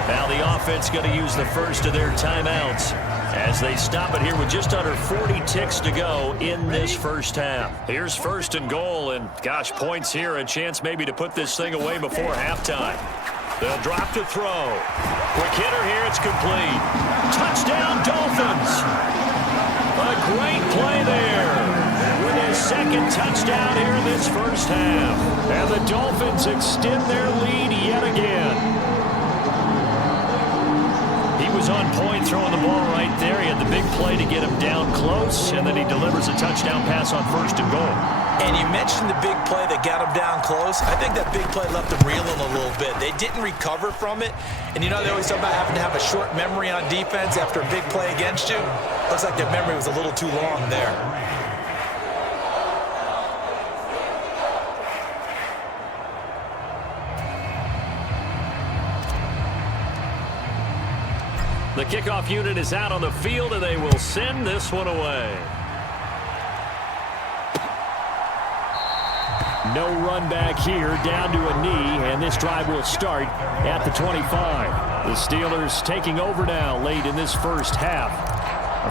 Now the offense going to use the first of their timeouts as they stop it here with just under 40 ticks to go in this first half. Here's first and goal, and gosh, points here, a chance maybe to put this thing away before halftime. They'll drop to throw. Quick hitter here, it's complete. Touchdown, Dolphins. A great play there. With his second touchdown here in this first half. And the Dolphins extend their lead yet again. He was on point throwing the ball right there. He had the big play to get him down close, and then he delivers a touchdown pass on first and goal. And you mentioned the big play that got him down close. I think that big play left them reeling a little bit. They didn't recover from it. And you know they always talk about having to have a short memory on defense after a big play against you. Looks like their memory was a little too long there. The kickoff unit is out on the field, and they will send this one away. No run back here, down to a knee, and this drive will start at the 25. The Steelers taking over now late in this first half.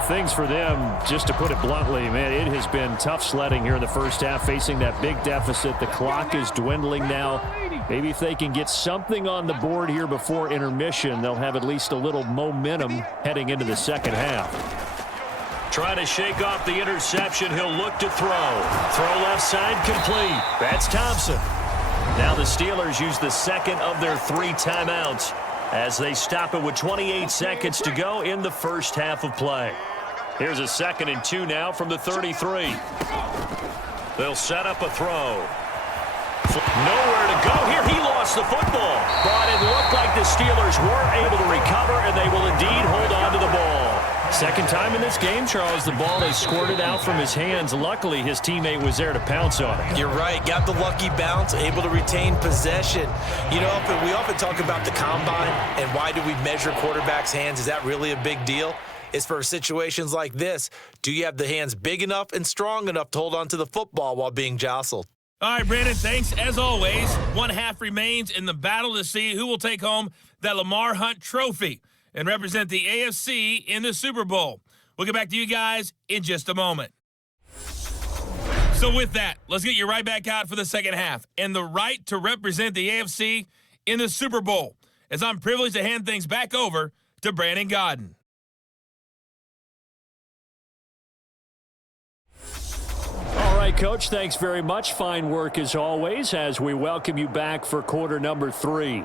Things for them, just to put it bluntly, man, it has been tough sledding here in the first half, facing that big deficit. The clock is dwindling now. Maybe if they can get something on the board here before intermission, they'll have at least a little momentum heading into the second half. Trying to shake off the interception. He'll look to throw. Throw left side complete. That's Thompson. Now the Steelers use the second of their 3 timeouts as they stop it with 28 seconds to go in the first half of play. Here's a 2nd and 2 now from the 33. They'll set up a throw. Nowhere to go here. He lost the football. But it looked like the Steelers were able to recover, and they will indeed hold on to the ball. Second time in this game, Charles, the ball has squirted out from his hands. Luckily, his teammate was there to pounce on it. You're right. Got the lucky bounce, able to retain possession. You know, we often talk about the combine and why do we measure quarterbacks' hands. Is that really a big deal? It's for situations like this. Do you have the hands big enough and strong enough to hold on to the football while being jostled? All right, Brandon, thanks. As always, one half remains in the battle to see who will take home that Lamar Hunt trophy and represent the AFC in the Super Bowl. We'll get back to you guys in just a moment. So with that, let's get you right back out for the second half and the right to represent the AFC in the Super Bowl, as I'm privileged to hand things back over to Brandon Godden. All right, Coach, thanks very much. Fine work as always as we welcome you back for quarter number 3.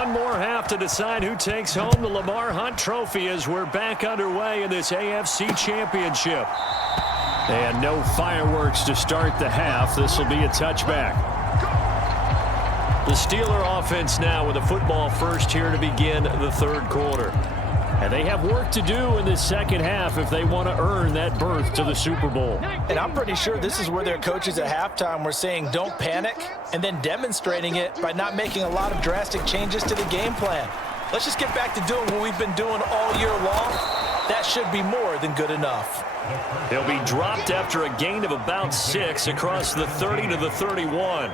one more half to decide who takes home the Lamar Hunt Trophy as we're back underway in this AFC Championship. And no fireworks to start the half. This will be a touchback. The Steeler offense now with a football first here to begin the third quarter. And they have work to do in this second half if they want to earn that berth to the Super Bowl. And I'm pretty sure this is where their coaches at halftime were saying don't panic, and then demonstrating it by not making a lot of drastic changes to the game plan. Let's just get back to doing what we've been doing all year long. That should be more than good enough. He'll be dropped after a gain of about 6 across the 30 to the 31.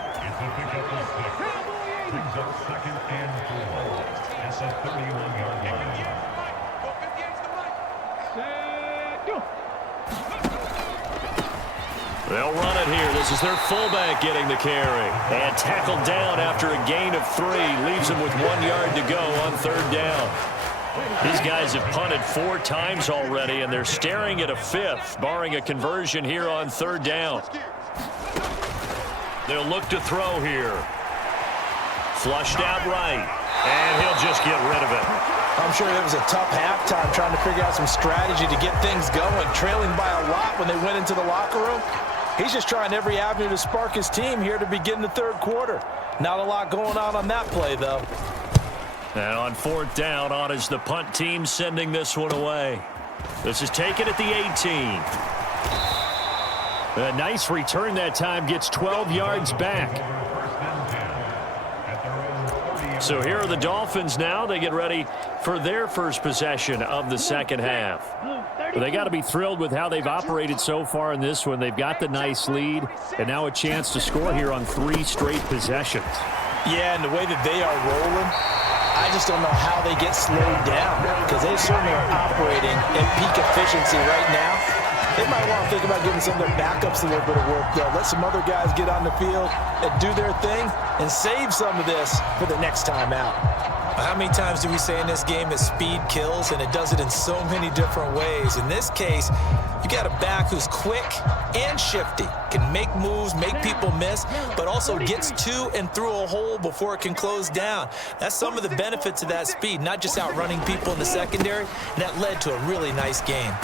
They'll run it here. This is their fullback getting the carry. And tackled down after a gain of 3. Leaves him with 1 yard to go on third down. These guys have punted 4 times already, and they're staring at a 5th, barring a conversion here on third down. They'll look to throw here. Flushed out right, and he'll just get rid of it. I'm sure it was a tough halftime trying to figure out some strategy to get things going, trailing by a lot when they went into the locker room. He's just trying every avenue to spark his team here to begin the third quarter. Not a lot going on that play, though. And on fourth down, on is the punt team sending this one away. This is taken at the 18. A nice return that time, gets 12 yards back. So here are the Dolphins now. They get ready for their first possession of the second half. Well, they got to be thrilled with how they've operated so far in this one. They've got the nice lead, and now a chance to score here on 3 straight possessions. Yeah, and the way that they are rolling, I just don't know how they get slowed down, because they certainly are operating at peak efficiency right now. They might want to think about giving some of their backups a little bit of work, though. Let some other guys get on the field and do their thing and save some of this for the next time out. How many times do we say in this game that speed kills, and it does it in so many different ways? In this case, you got a back who's quick and shifty, can make moves, make people miss, but also gets to and through a hole before it can close down. That's some of the benefits of that speed, not just outrunning people in the secondary, and that led to a really nice game.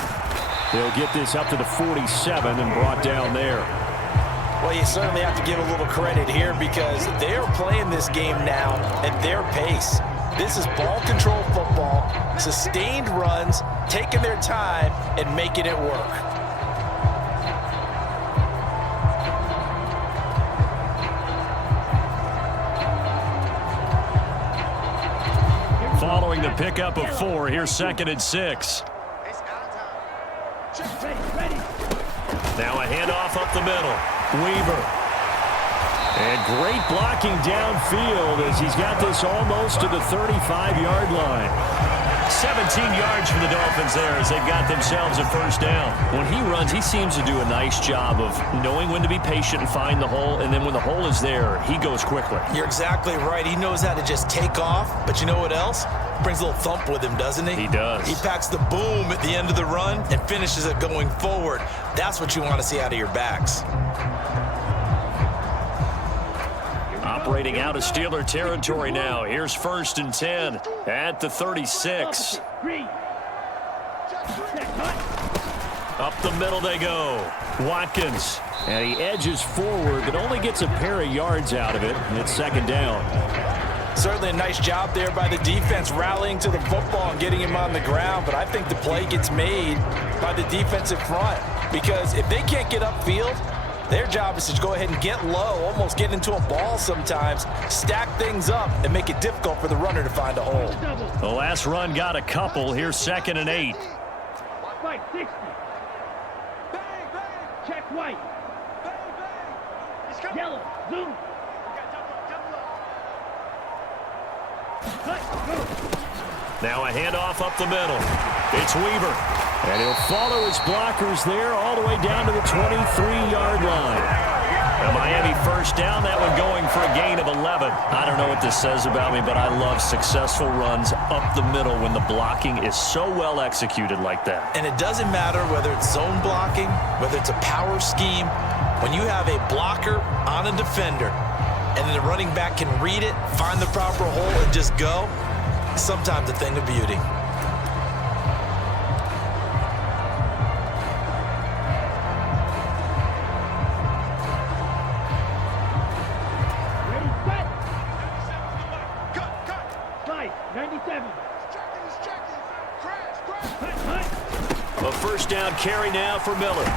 They'll get this up to the 47 and brought down there. Well, you certainly have to give a little credit here because they are playing this game now at their pace. This is ball control football, sustained runs, taking their time and making it work. Following the pickup of 4, here's 2nd and 6. Now a handoff up the middle. Weaver. And great blocking downfield as he's got this almost to the 35-yard line. 17 yards for the Dolphins there as they've got themselves a first down. When he runs, he seems to do a nice job of knowing when to be patient and find the hole, and then when the hole is there, he goes quickly. You're exactly right. He knows how to just take off, but you know what else? Brings a little thump with him, doesn't he? He does. He packs the boom at the end of the run and finishes it going forward. That's what you want to see out of your backs. Operating out of Steeler territory now. Here's 1st and 10 at the 36. Up the middle they go. Watkins. And he edges forward, but only gets a pair of yards out of it. And it's 2nd down. Certainly a nice job there by the defense rallying to the football and getting him on the ground, but I think the play gets made by the defensive front because if they can't get upfield, their job is to go ahead and get low, almost get into a ball sometimes, stack things up, and make it difficult for the runner to find a hole. The last run got a couple. Here's 2nd and 8. White 60. Check white. Yellow. Zoom. Now a handoff up the middle. It's Weaver. And he'll follow his blockers there all the way down to the 23-yard line. A Miami first down, that one going for a gain of 11. I don't know what this says about me, but I love successful runs up the middle when the blocking is so well executed like that. And it doesn't matter whether it's zone blocking, whether it's a power scheme. When you have a blocker on a defender, and then the running back can read it, find the proper hole, and just go, sometimes a thing of beauty. Ready, set. Cut. Slide. 97. He's checking. Crash. Hunt, hunt. A first down carry now for Miller.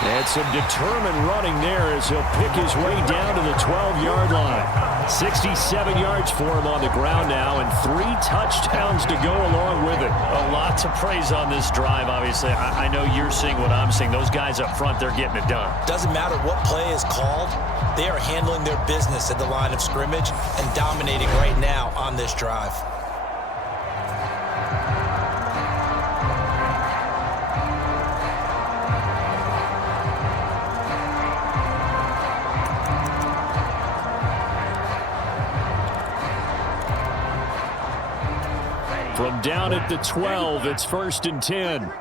And some determined running there as he'll pick his way down to the 12-yard line. 67 yards for him on the ground now, and 3 touchdowns to go along with it. A lot to praise on this drive, obviously. I know you're seeing what I'm seeing. Those guys up front, they're getting it done. Doesn't matter what play is called, they are handling their business at the line of scrimmage and dominating right now on this drive. From down at the 12, it's 1st and 10. Ready,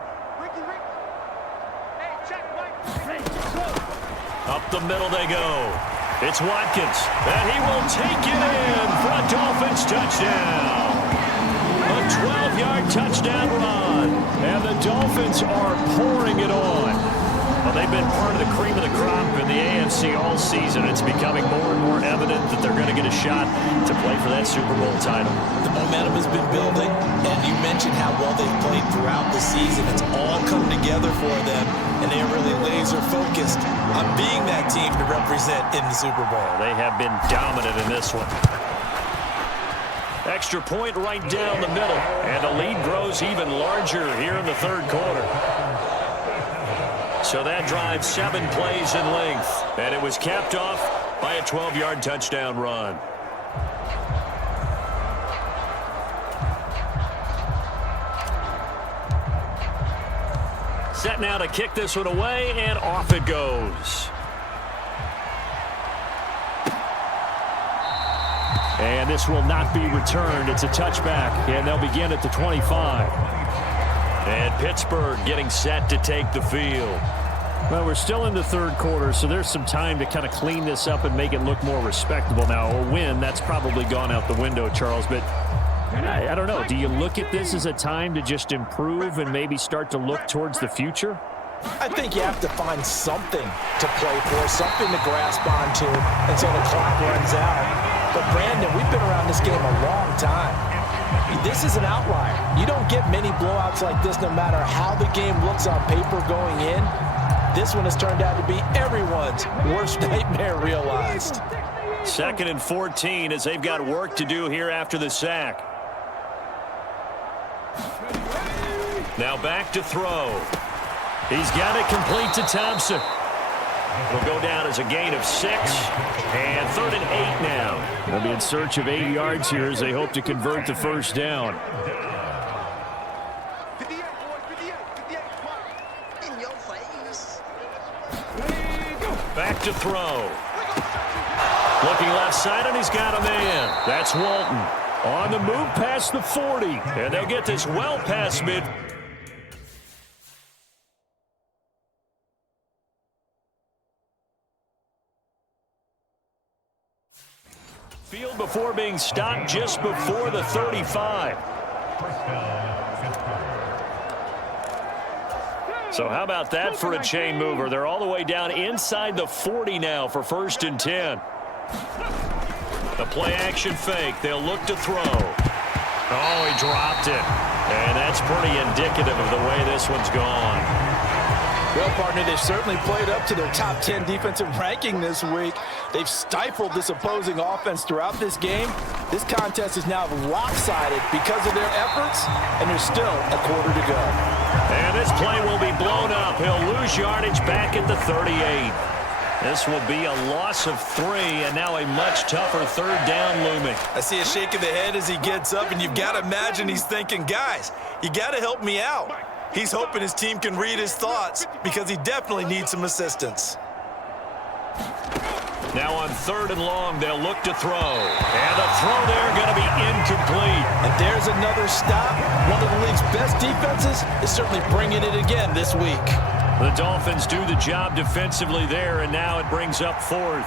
go. Up the middle they go. It's Watkins, and he will take it in for a Dolphins touchdown. A 12-yard touchdown run, and the Dolphins are pouring it on. Well, they've been part of the cream of the crop in the AFC all season. It's becoming more and more evident that they're going to get a shot to play for that Super Bowl title. The momentum has been building, and you mentioned how well they've played throughout the season. It's all come together for them, and they're really laser focused on being that team to represent in the Super Bowl. They have been dominant in this one. Extra point right down the middle, and the lead grows even larger here in the third quarter. So that drive 7 plays in length, and it was capped off by a 12-yard touchdown run. Set now to kick this one away, and off it goes. And this will not be returned. It's a touchback, and they'll begin at the 25. And Pittsburgh getting set to take the field. Well, we're still in the third quarter, so there's some time to kind of clean this up and make it look more respectable. Now, a win, that's probably gone out the window, Charles, but I don't know. Do you look at this as a time to just improve and maybe start to look towards the future? I think you have to find something to play for, something to grasp onto until the clock runs out. But, Brandon, we've been around this game a long time. This is an outlier. You don't get many blowouts like this no matter how the game looks on paper going in. This one has turned out to be everyone's worst nightmare realized. 2nd and 14 as they've got work to do here after the sack. Now back to throw. He's got it complete to Thompson. It'll go down as a gain of 6, and 3rd and 8 now. They'll be in search of 8 yards here as they hope to convert the first down. 58, boys, 58. In your face. Back to throw. Looking left side, and he's got a man. That's Walton. On the move past the 40. And they'll get this well past mid. Field before being stopped just before the 35. So how about that for a chain mover? They're all the way down inside the 40 now for 1st and 10. The play action fake. They'll look to throw. Oh, he dropped it. And that's pretty indicative of the way this one's gone. Well, partner, they've certainly played up to their top 10 defensive ranking this week. They've stifled this opposing offense throughout this game. This contest is now lopsided because of their efforts, and there's still a quarter to go. And this play will be blown up. He'll lose yardage back at the 38. This will be a loss of 3, and now a much tougher 3rd down looming. I see a shake of the head as he gets up, and you've got to imagine he's thinking, guys, you got to help me out. He's hoping his team can read his thoughts because he definitely needs some assistance. Now on 3rd and long, they'll look to throw. And the throw there going to be incomplete. And there's another stop. One of the league's best defenses is certainly bringing it again this week. The Dolphins do the job defensively there, and now it brings up 4th.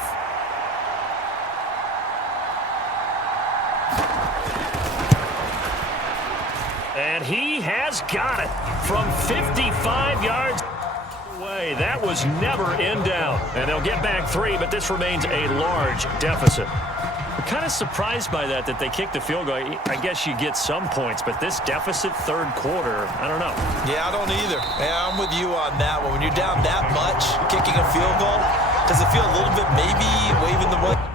And he has got it from 55 yards away. That was never in doubt. And they'll get back 3, but this remains a large deficit. I'm kind of surprised by that they kicked the field goal. I guess you get some points, but this deficit third quarter, I don't know. Yeah, I don't either. Yeah, I'm with you on that one. When you're down that much, kicking a field goal, does it feel a little bit maybe waving the white?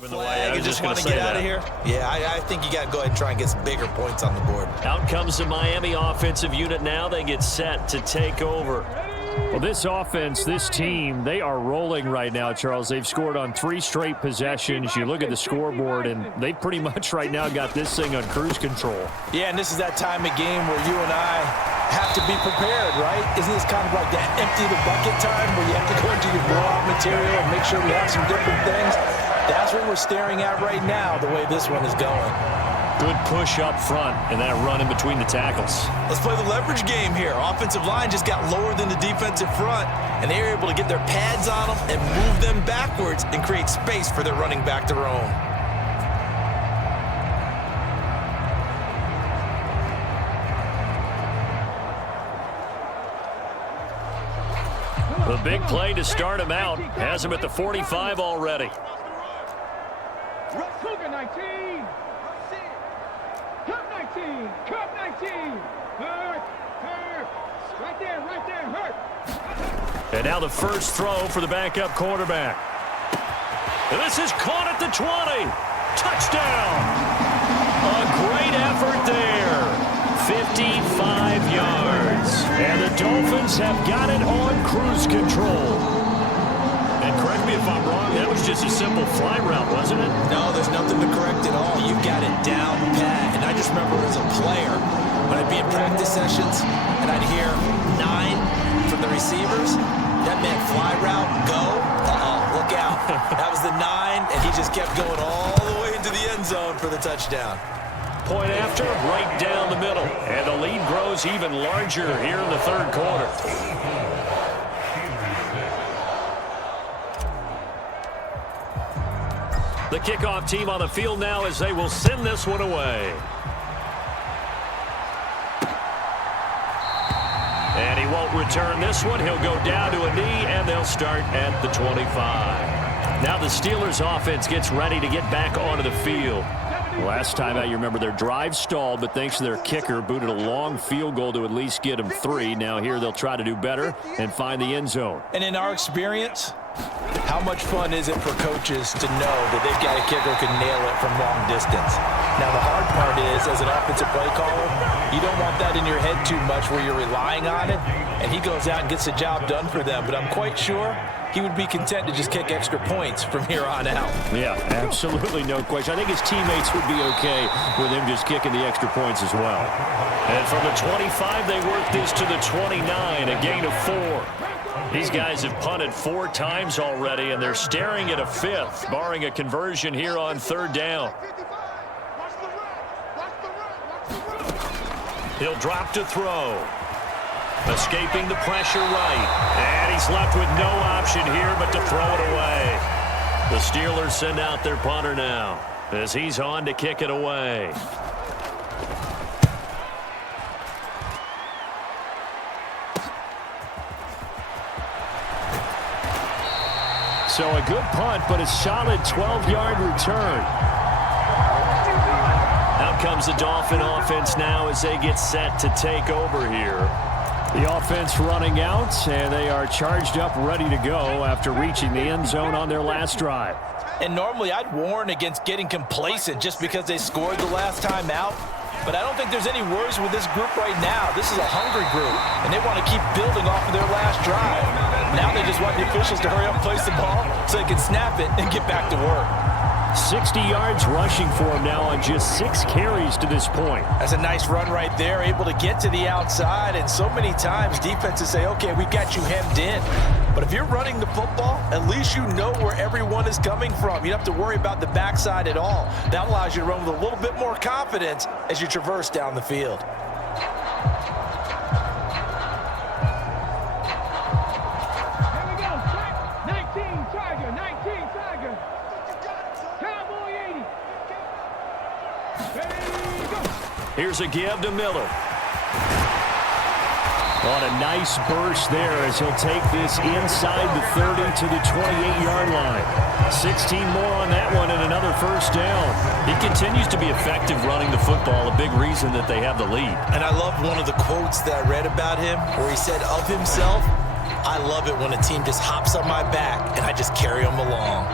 Flag, you just want to get out of here? Yeah, I think you got to go ahead and try and get some bigger points on the board. Out comes the Miami offensive unit now. They get set to take over. Well, this offense, this team, they are rolling right now, Charles. They've scored on 3 straight possessions. You look at the scoreboard, and they pretty much right now got this thing on cruise control. Yeah, and this is that time of game where you and I have to be prepared, right? Isn't this kind of like that empty the bucket time where you have to go into your blowout material and make sure we have some different things? That's what we're staring at right now, the way this one is going. Good push up front and that run in between the tackles. Let's play the leverage game here. Offensive line just got lower than the defensive front, and they were able to get their pads on them and move them backwards and create space for their running back to roam. The big play to start him out has him at the 45 already. Cougar 19. Cup 19. Cup 19. Hurt. Right there. Hurt. And now the first throw for the backup quarterback. And this is caught at the 20. Touchdown. A great effort there. 55 yards. And the Dolphins have got it on cruise control. And correct me if I'm wrong, that was just a simple fly route, wasn't it? No, there's nothing to correct at all. You've got it down pat. And I just remember as a player, when I'd be in practice sessions and I'd hear 9 from the receivers, that meant fly route, go. Look out. That was the 9, and he just kept going all the way into the end zone for the touchdown. Point after, right down the middle. And the lead grows even larger here in the third quarter. The kickoff team on the field now as they will send this one away. And he won't return this one. He'll go down to a knee, and they'll start at the 25. Now the Steelers offense gets ready to get back onto the field. Last time out, you remember their drive stalled, but thanks to their kicker, booted a long field goal to at least get them 3. Now here they'll try to do better and find the end zone. And in our experience, how much fun is it for coaches to know that they've got a kicker who can nail it from long distance? Now, the hard part is, as an offensive play caller, you don't want that in your head too much where you're relying on it, and he goes out and gets the job done for them. But I'm quite sure he would be content to just kick extra points from here on out. Yeah, absolutely no question. I think his teammates would be okay with him just kicking the extra points as well. And from the 25, they work this to the 29, a gain of 4. These guys have punted 4 times already, and they're staring at a 5th, barring a conversion here on 3rd down. He'll drop to throw. Escaping the pressure right. And he's left with no option here but to throw it away. The Steelers send out their punter now as he's on to kick it away. So a good punt, but a solid 12-yard return. Out comes the Dolphin offense now as they get set to take over here. The offense running out, and they are charged up, ready to go after reaching the end zone on their last drive. And normally I'd warn against getting complacent just because they scored the last time out. But I don't think there's any worries with this group right now. This is a hungry group, and they want to keep building off of their last drive. Now they just want the officials to hurry up and place the ball so he can snap it and get back to work. 60 yards rushing for him now on just 6 carries to this point. That's a nice run right there, able to get to the outside, and so many times defenses say, okay, we've got you hemmed in. But if you're running the football, at least you know where everyone is coming from. You don't have to worry about the backside at all. That allows you to run with a little bit more confidence as you traverse down the field. Here's a give to Miller. On a nice burst there as he'll take this inside the 30 to the 28-yard line. 16 more on that one and another first down. He continues to be effective running the football, a big reason that they have the lead. And I love one of the quotes that I read about him where he said of himself, I love it when a team just hops on my back and I just carry them along.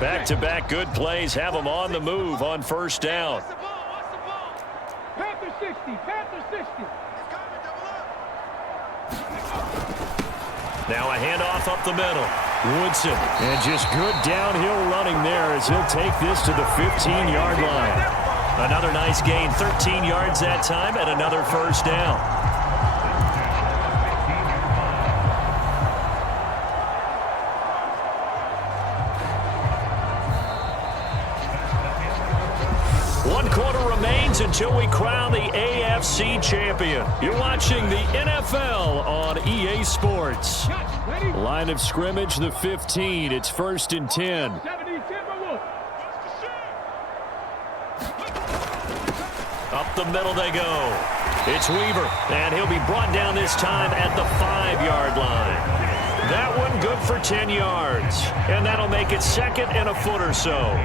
Back-to-back good plays have them on the move on first down. Panther 60, Panther 60. Now a handoff up the middle. Woodson, and just good downhill running there as he'll take this to the 15-yard line. Another nice gain, 13 yards that time, and another first down. Until we crown the AFC champion. You're watching the NFL on EA Sports. Line of scrimmage, the 15. It's 1st and 10. Up the middle they go. It's Weaver, and he'll be brought down this time at the 5-yard line. That one good for 10 yards, and that'll make it 2nd and a foot or so.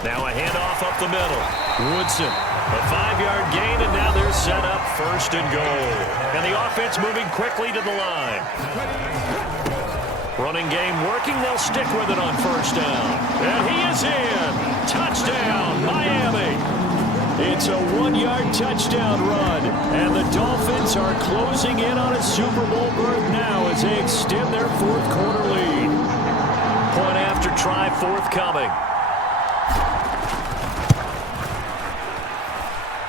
Now a handoff up the middle. Woodson, a 5-yard gain, and now they're set up 1st and goal. And the offense moving quickly to the line. Running game working. They'll stick with it on 1st down. And he is in. Touchdown, Miami. It's a 1-yard touchdown run. And the Dolphins are closing in on a Super Bowl berth now as they extend their 4th quarter lead. Point after try forthcoming.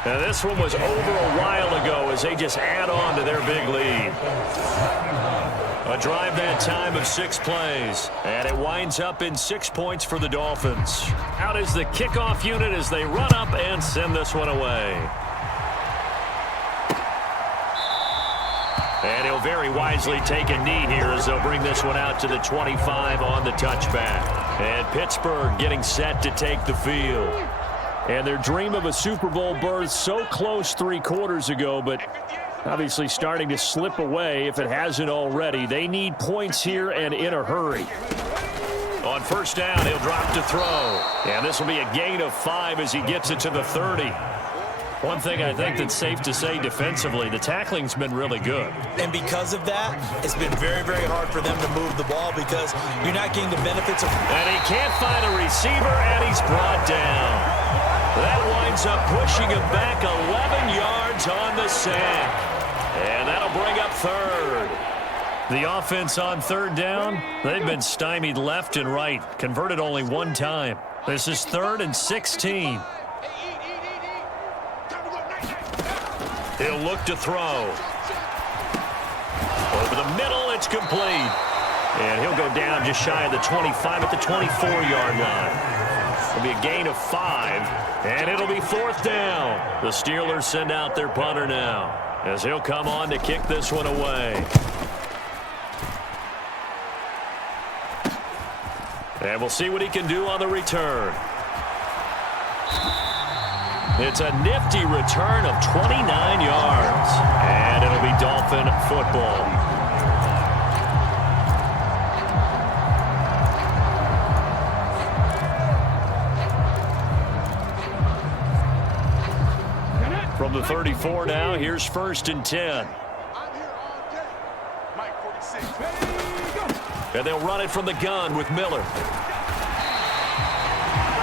Now this one was over a while ago as they just add on to their big lead. A drive that time of 6 plays. And it winds up in 6 points for the Dolphins. Out is the kickoff unit as they run up and send this one away. And he'll very wisely take a knee here as they'll bring this one out to the 25 on the touchback. And Pittsburgh getting set to take the field. And their dream of a Super Bowl berth so close 3 quarters ago, but obviously starting to slip away if it hasn't already. They need points here and in a hurry. On 1st down, he'll drop to throw. And this will be a gain of 5 as he gets it to the 30. One thing I think that's safe to say defensively, the tackling's been really good. And because of that, it's been very, very hard for them to move the ball because you're not getting the benefits of... And he can't find a receiver, and he's brought down. That winds up pushing him back 11 yards on the sack. And that'll bring up 3rd. The offense on 3rd down, they've been stymied left and right, converted only 1 time. This is 3rd and 16. He'll look to throw. Over the middle, it's complete. And he'll go down just shy of the 25 at the 24-yard line. It'll be a gain of 5, and it'll be 4th down. The Steelers send out their punter now as he'll come on to kick this one away. And we'll see what he can do on the return. It's a nifty return of 29 yards, and it'll be Dolphin football. From the 34 now, here's 1st and 10. I'm here all day. Mike 46. And they'll run it from the gun with Miller.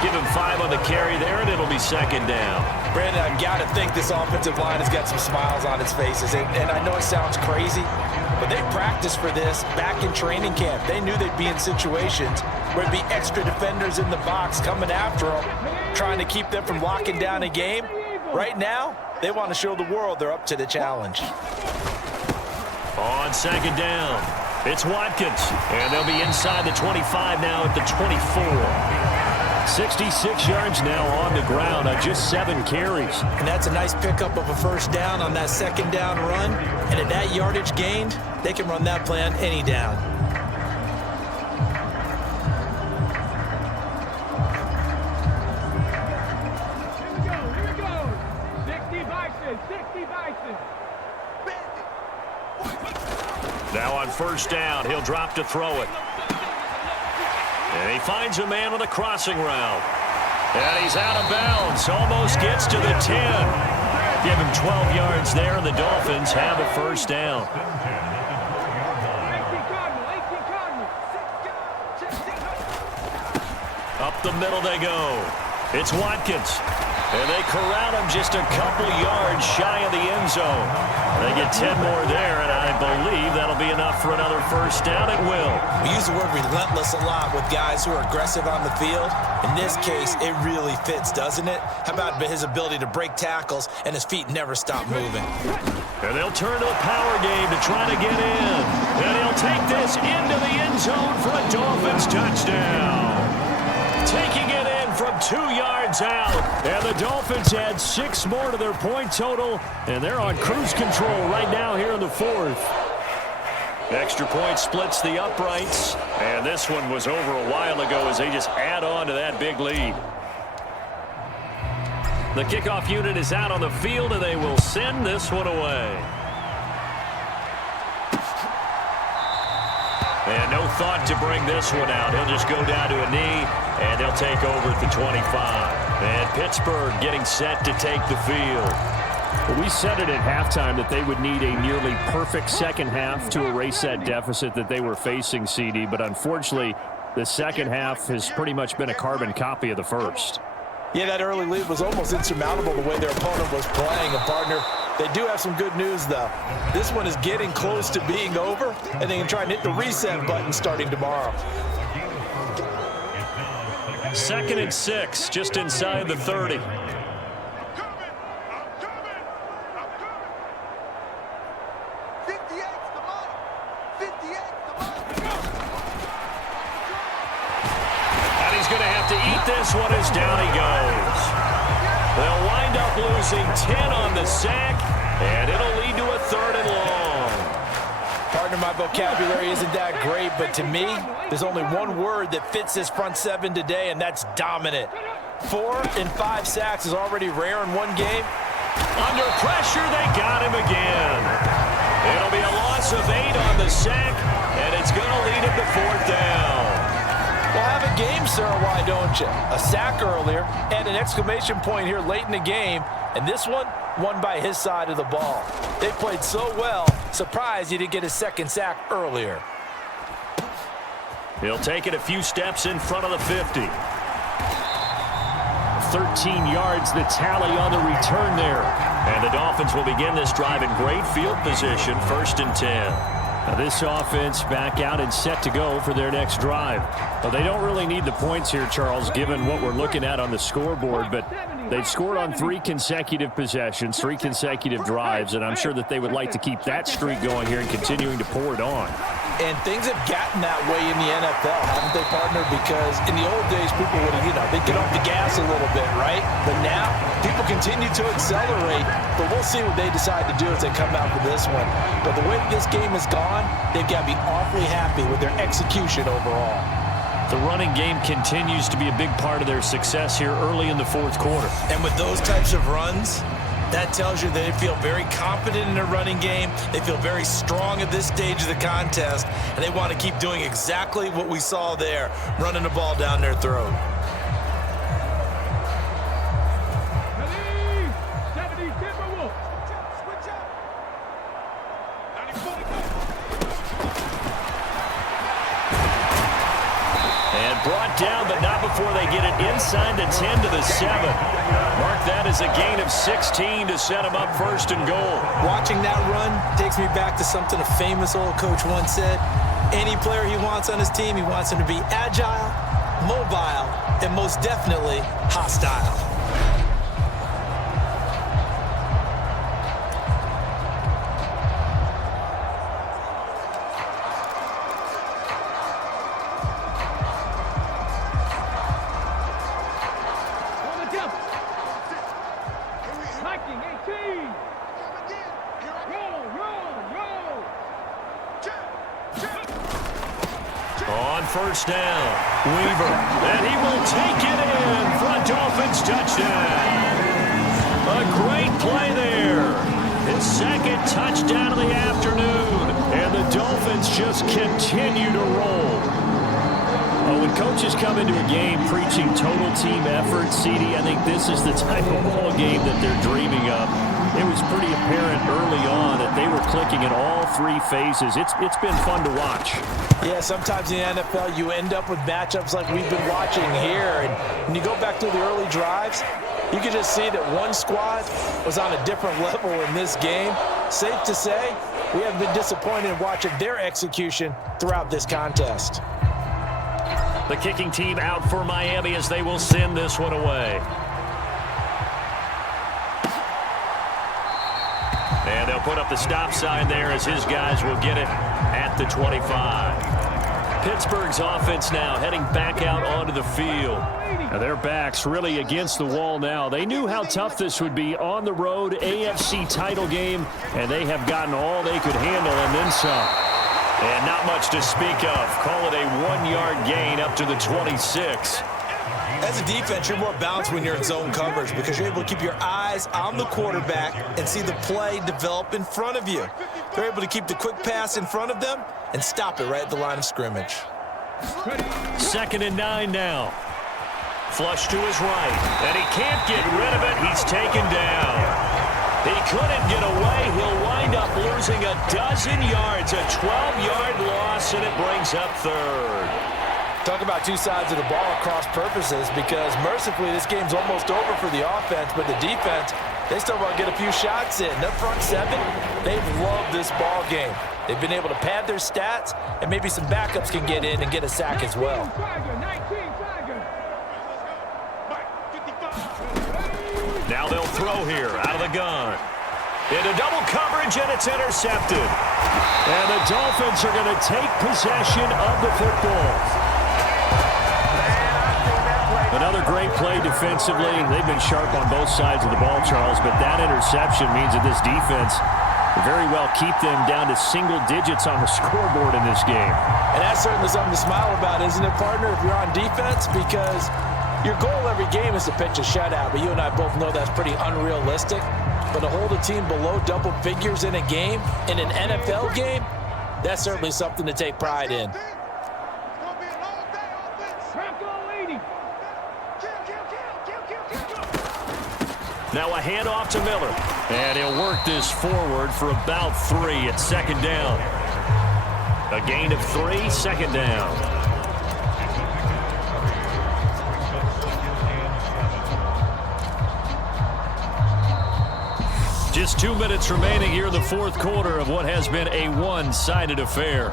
Give him 5 on the carry there, and it'll be 2nd down. Brandon, I've got to think this offensive line has got some smiles on its faces. And I know it sounds crazy, but they practiced for this back in training camp. They knew they'd be in situations where there'd be extra defenders in the box coming after them, trying to keep them from locking down a game. Right now, they want to show the world they're up to the challenge. On 2nd down, it's Watkins. And they'll be inside the 25 now at the 24. 66 yards now on the ground on just 7 carries. And that's a nice pickup of a 1st down on that 2nd down run. And at that yardage gained, they can run that play on any down. Here we go. 60 Bison, 60 Bison. Now on 1st down, he'll drop to throw it. And he finds a man on the crossing route. And he's out of bounds. Almost gets to the 10. Give him 12 yards there, and the Dolphins have a 1st down. 18 Cardinal. Up the middle they go. It's Watkins. And they corral him just a couple yards shy of the end zone. They get 10 more there, and I believe that'll be enough for another 1st down. It will. We use the word relentless a lot with guys who are aggressive on the field. In this case, it really fits, doesn't it? How about his ability to break tackles and his feet never stop moving? And they'll turn to the power game to try to get in. And he'll take this into the end zone for a Dolphins touchdown. Taking it in from 2 yards out. And the Dolphins add 6 more to their point total, and they're on cruise control right now here in the 4th. Extra point splits the uprights, and this one was over a while ago as they just add on to that big lead. The kickoff unit is out on the field, and they will send this one away. And no thought to bring this one out. He'll just go down to a knee, and they'll take over at the 25. And Pittsburgh getting set to take the field. Well, we said it at halftime that they would need a nearly perfect 2nd half to erase that deficit that they were facing, CD. But unfortunately, the 2nd half has pretty much been a carbon copy of the 1st. Yeah, that early lead was almost insurmountable the way their opponent was playing. A partner, they do have some good news, though. This one is getting close to being over, and they can try and hit the reset button starting tomorrow. 2nd and 6, just inside the 30. And he's going to have to eat this one as down he goes. They'll wind up losing 10 on the sack, and it'll lead to a 3rd and long. Partner, my vocabulary isn't that great, but to me, there's only one word that fits this front 7 today, and that's dominant. 4 and 5 sacks is already rare in one game. Under pressure, they got him again. It'll be a loss of 8 on the sack, and it's going to lead him to 4th down. Well, have a game, sir, why don't you? A sack earlier and an exclamation point here late in the game, and this one won by his side of the ball. They played so well, surprised he didn't get his 2nd sack earlier. He'll take it a few steps in front of the 50. 13 yards, the tally on the return there. And the Dolphins will begin this drive in great field position, 1st and 10. Now this offense back out and set to go for their next drive. Well, they don't really need the points here, Charles, given what we're looking at on the scoreboard, but they've scored on 3 consecutive possessions, 3 consecutive drives, and I'm sure that they would like to keep that streak going here and continuing to pour it on. And things have gotten that way in the NFL, haven't they, partner? Because in the old days, people would, they'd get off the gas a little bit, right? But now, people continue to accelerate, but we'll see what they decide to do as they come out for this one. But the way this game has gone, they've got to be awfully happy with their execution overall. The running game continues to be a big part of their success here early in the 4th quarter. And with those types of runs, that tells you they feel very confident in their running game. They feel very strong at this stage of the contest, and they want to keep doing exactly what we saw there, running the ball down their throat. 70 Timberwolves. Brought down, but not before they get it inside the 10 to the 7. Mark that as a gain of 16 to set them up first and goal. Watching that run takes me back to something a famous old coach once said. Any player he wants on his team, he wants him to be agile, mobile, and most definitely hostile. On first down, Weaver, and he will take it in for a Dolphins touchdown. A great play there. His second touchdown of the afternoon, and the Dolphins just continue to roll. When coaches come into a game preaching total team effort, CD, I think this is the type of ball game that they're dreaming of. It was pretty apparent early on that they were clicking in all three phases. It's been fun to watch. Yeah, sometimes in the NFL you end up with matchups like we've been watching here. And when you go back to the early drives, you can just see that one squad was on a different level in this game. Safe to say, we have been disappointed in watching their execution throughout this contest. The kicking team out for Miami as they will send this one away. And they'll put up the stop sign there as his guys will get it at the 25. Pittsburgh's offense now heading back out onto the field. Now their backs really against the wall now. They knew how tough this would be on the road, AFC title game, and they have gotten all they could handle and then some. And not much to speak of. Call it a 1-yard gain up to the 26. As a defense, you're more balanced when you're in zone coverage because you're able to keep your eyes on the quarterback and see the play develop in front of you. They're able to keep the quick pass in front of them and stop it right at the line of scrimmage. 2nd and 9 now. Flush to his right, and he can't get rid of it. He's taken down. He couldn't get away. He'll wind up losing a dozen yards, a 12-yard loss, and it brings up 3rd. Talk about two sides of the ball at cross purposes because mercifully this game's almost over for the offense, but the defense, they still want to get a few shots in. That front seven, they've loved this ball game. They've been able to pad their stats, and maybe some backups can get in and get a sack as well. Now they'll throw here out of the gun. Into double coverage, and it's intercepted. And the Dolphins are going to take possession of the football. Another great play defensively. They've been sharp on both sides of the ball, Charles, but that interception means that this defense will very well keep them down to single digits on the scoreboard in this game. And that's certainly something to smile about, isn't it, partner, if you're on defense? Because your goal every game is to pitch a shutout, but you and I both know that's pretty unrealistic. But to hold a team below double figures in a game, in an NFL game, that's certainly something to take pride in. Now a handoff to Miller. And he'll work this forward for about 3 at 2nd down. A gain of 3, 2nd down. Just 2 minutes remaining here in the 4th quarter of what has been a one-sided affair.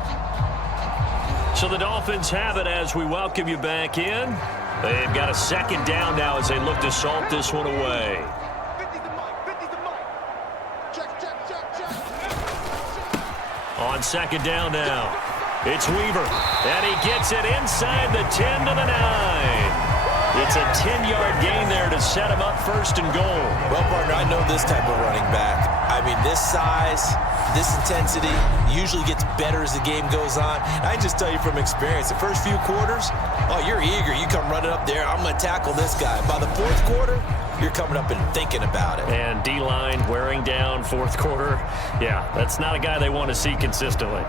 So the Dolphins have it as we welcome you back in. They've got a 2nd down now as they look to salt this one away. On 2nd down now, it's Weaver, and he gets it inside the 10 to the 9. It's a 10-yard gain there to set him up 1st and goal. Well, partner, I know this type of running back. I mean, this size, this intensity usually gets better as the game goes on. I can just tell you from experience, the first few quarters, oh, you're eager. You come running up there, I'm going to tackle this guy. By the 4th quarter, you're coming up and thinking about it. And D-line wearing down 4th quarter. Yeah, that's not a guy they want to see consistently.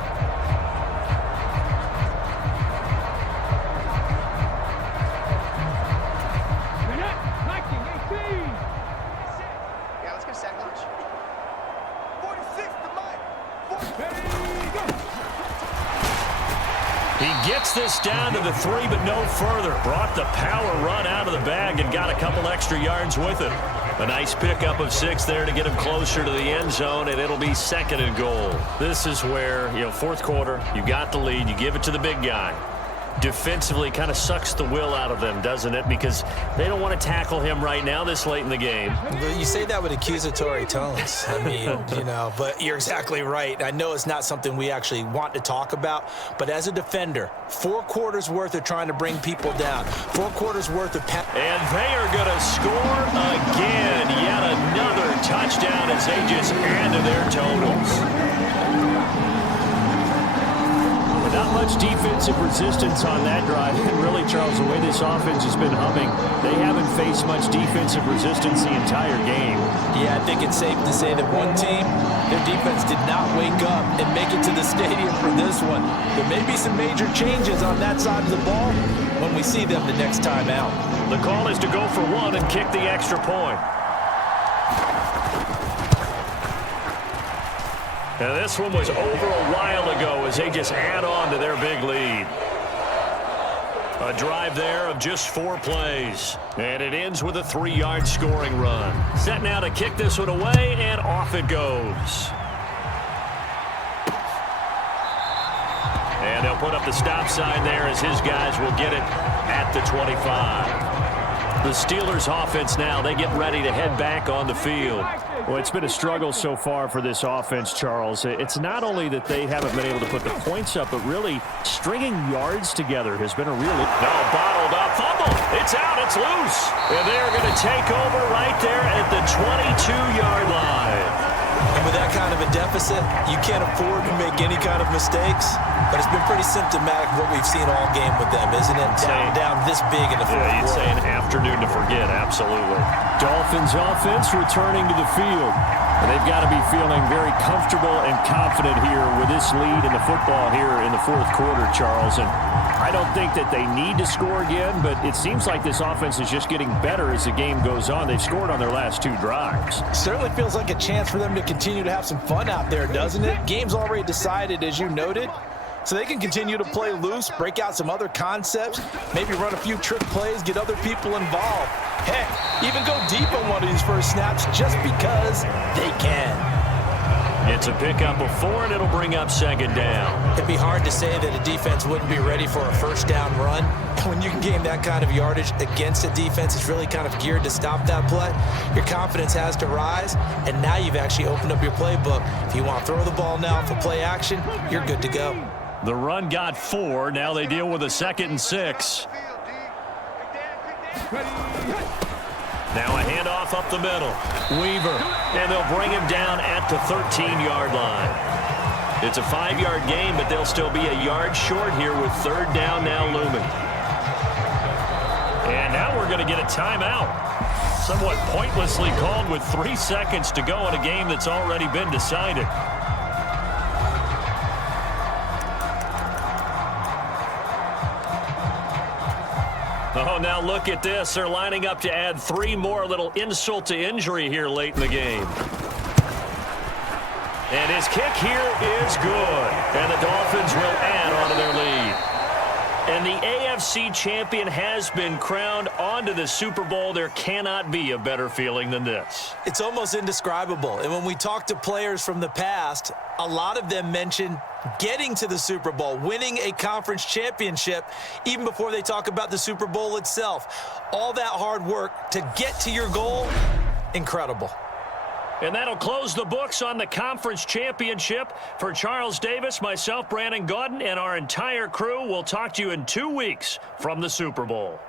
this down to the 3, but no further. Brought the power run out of the bag and got a couple extra yards with it. A nice pickup of 6 there to get him closer to the end zone, and it'll be 2nd and goal. This is where, fourth quarter, you got the lead, you give it to the big guy. Defensively kind of sucks the will out of them, doesn't it? Because they don't want to tackle him right now this late in the game. You say that with accusatory tones. I mean, but you're exactly right. I know it's not something we actually want to talk about, but as a defender, 4 quarters worth of trying to bring people down, 4 quarters worth of... And they are going to score again. Yet another touchdown as they just add to their totals. Not much defensive resistance on that drive. And really, Charles, the way this offense has been humming, they haven't faced much defensive resistance the entire game. Yeah, I think it's safe to say that one team, their defense did not wake up and make it to the stadium for this one. There may be some major changes on that side of the ball when we see them the next time out. The call is to go for 1 and kick the extra point. And this one was over a while ago as they just add on to their big lead. A drive there of just 4 plays. And it ends with a 3-yard scoring run. Set now to kick this one away, and off it goes. And they'll put up the stop sign there as his guys will get it at the 25. The Steelers offense now, they get ready to head back on the field. Well, it's been a struggle so far for this offense, Charles. It's not only that they haven't been able to put the points up, but really stringing yards together has been a real... No, bottled up, fumble. It's out, it's loose. And they're going to take over right there at the 22-yard line. And with that kind of a deficit, you can't afford to make any kind of mistakes. But it's been pretty symptomatic of what we've seen all game with them, isn't it? Down this big in the fourth quarter. You'd say an afternoon to forget, absolutely. Dolphins offense returning to the field. And they've got to be feeling very comfortable and confident here with this lead in the football here in the fourth quarter, Charles. And I don't think that they need to score again, but it seems like this offense is just getting better as the game goes on. They've scored on their last 2 drives. Certainly feels like a chance for them to continue to have some fun out there, doesn't it? Game's already decided, as you noted. So they can continue to play loose, break out some other concepts, maybe run a few trick plays, get other people involved. Heck, even go deep on one of these first snaps just because they can. It's a pickup of 4, and it'll bring up 2nd down. It'd be hard to say that a defense wouldn't be ready for a first down run. When you can gain that kind of yardage against a defense that's really kind of geared to stop that play, your confidence has to rise, and now you've actually opened up your playbook. If you want to throw the ball now for play action, you're good to go. The run got 4. Now they deal with a 2nd and 6. Now a handoff up the middle. Weaver. And they'll bring him down at the 13-yard line. It's a 5-yard gain, but they'll still be a yard short here with 3rd down now looming. And now we're going to get a timeout. Somewhat pointlessly called with 3 seconds to go in a game that's already been decided. Oh, now look at this. They're lining up to add 3 more, little insult to injury here late in the game. And his kick here is good. And the Dolphins will add on to their lead. And the AFC champion has been crowned onto the Super Bowl. There cannot be a better feeling than this. It's almost indescribable. And when we talk to players from the past, a lot of them mention getting to the Super Bowl, winning a conference championship, even before they talk about the Super Bowl itself. All that hard work to get to your goal, incredible. And that'll close the books on the conference championship. For Charles Davis, myself, Brandon Gaudin, and our entire crew, we'll talk to you in 2 weeks from the Super Bowl.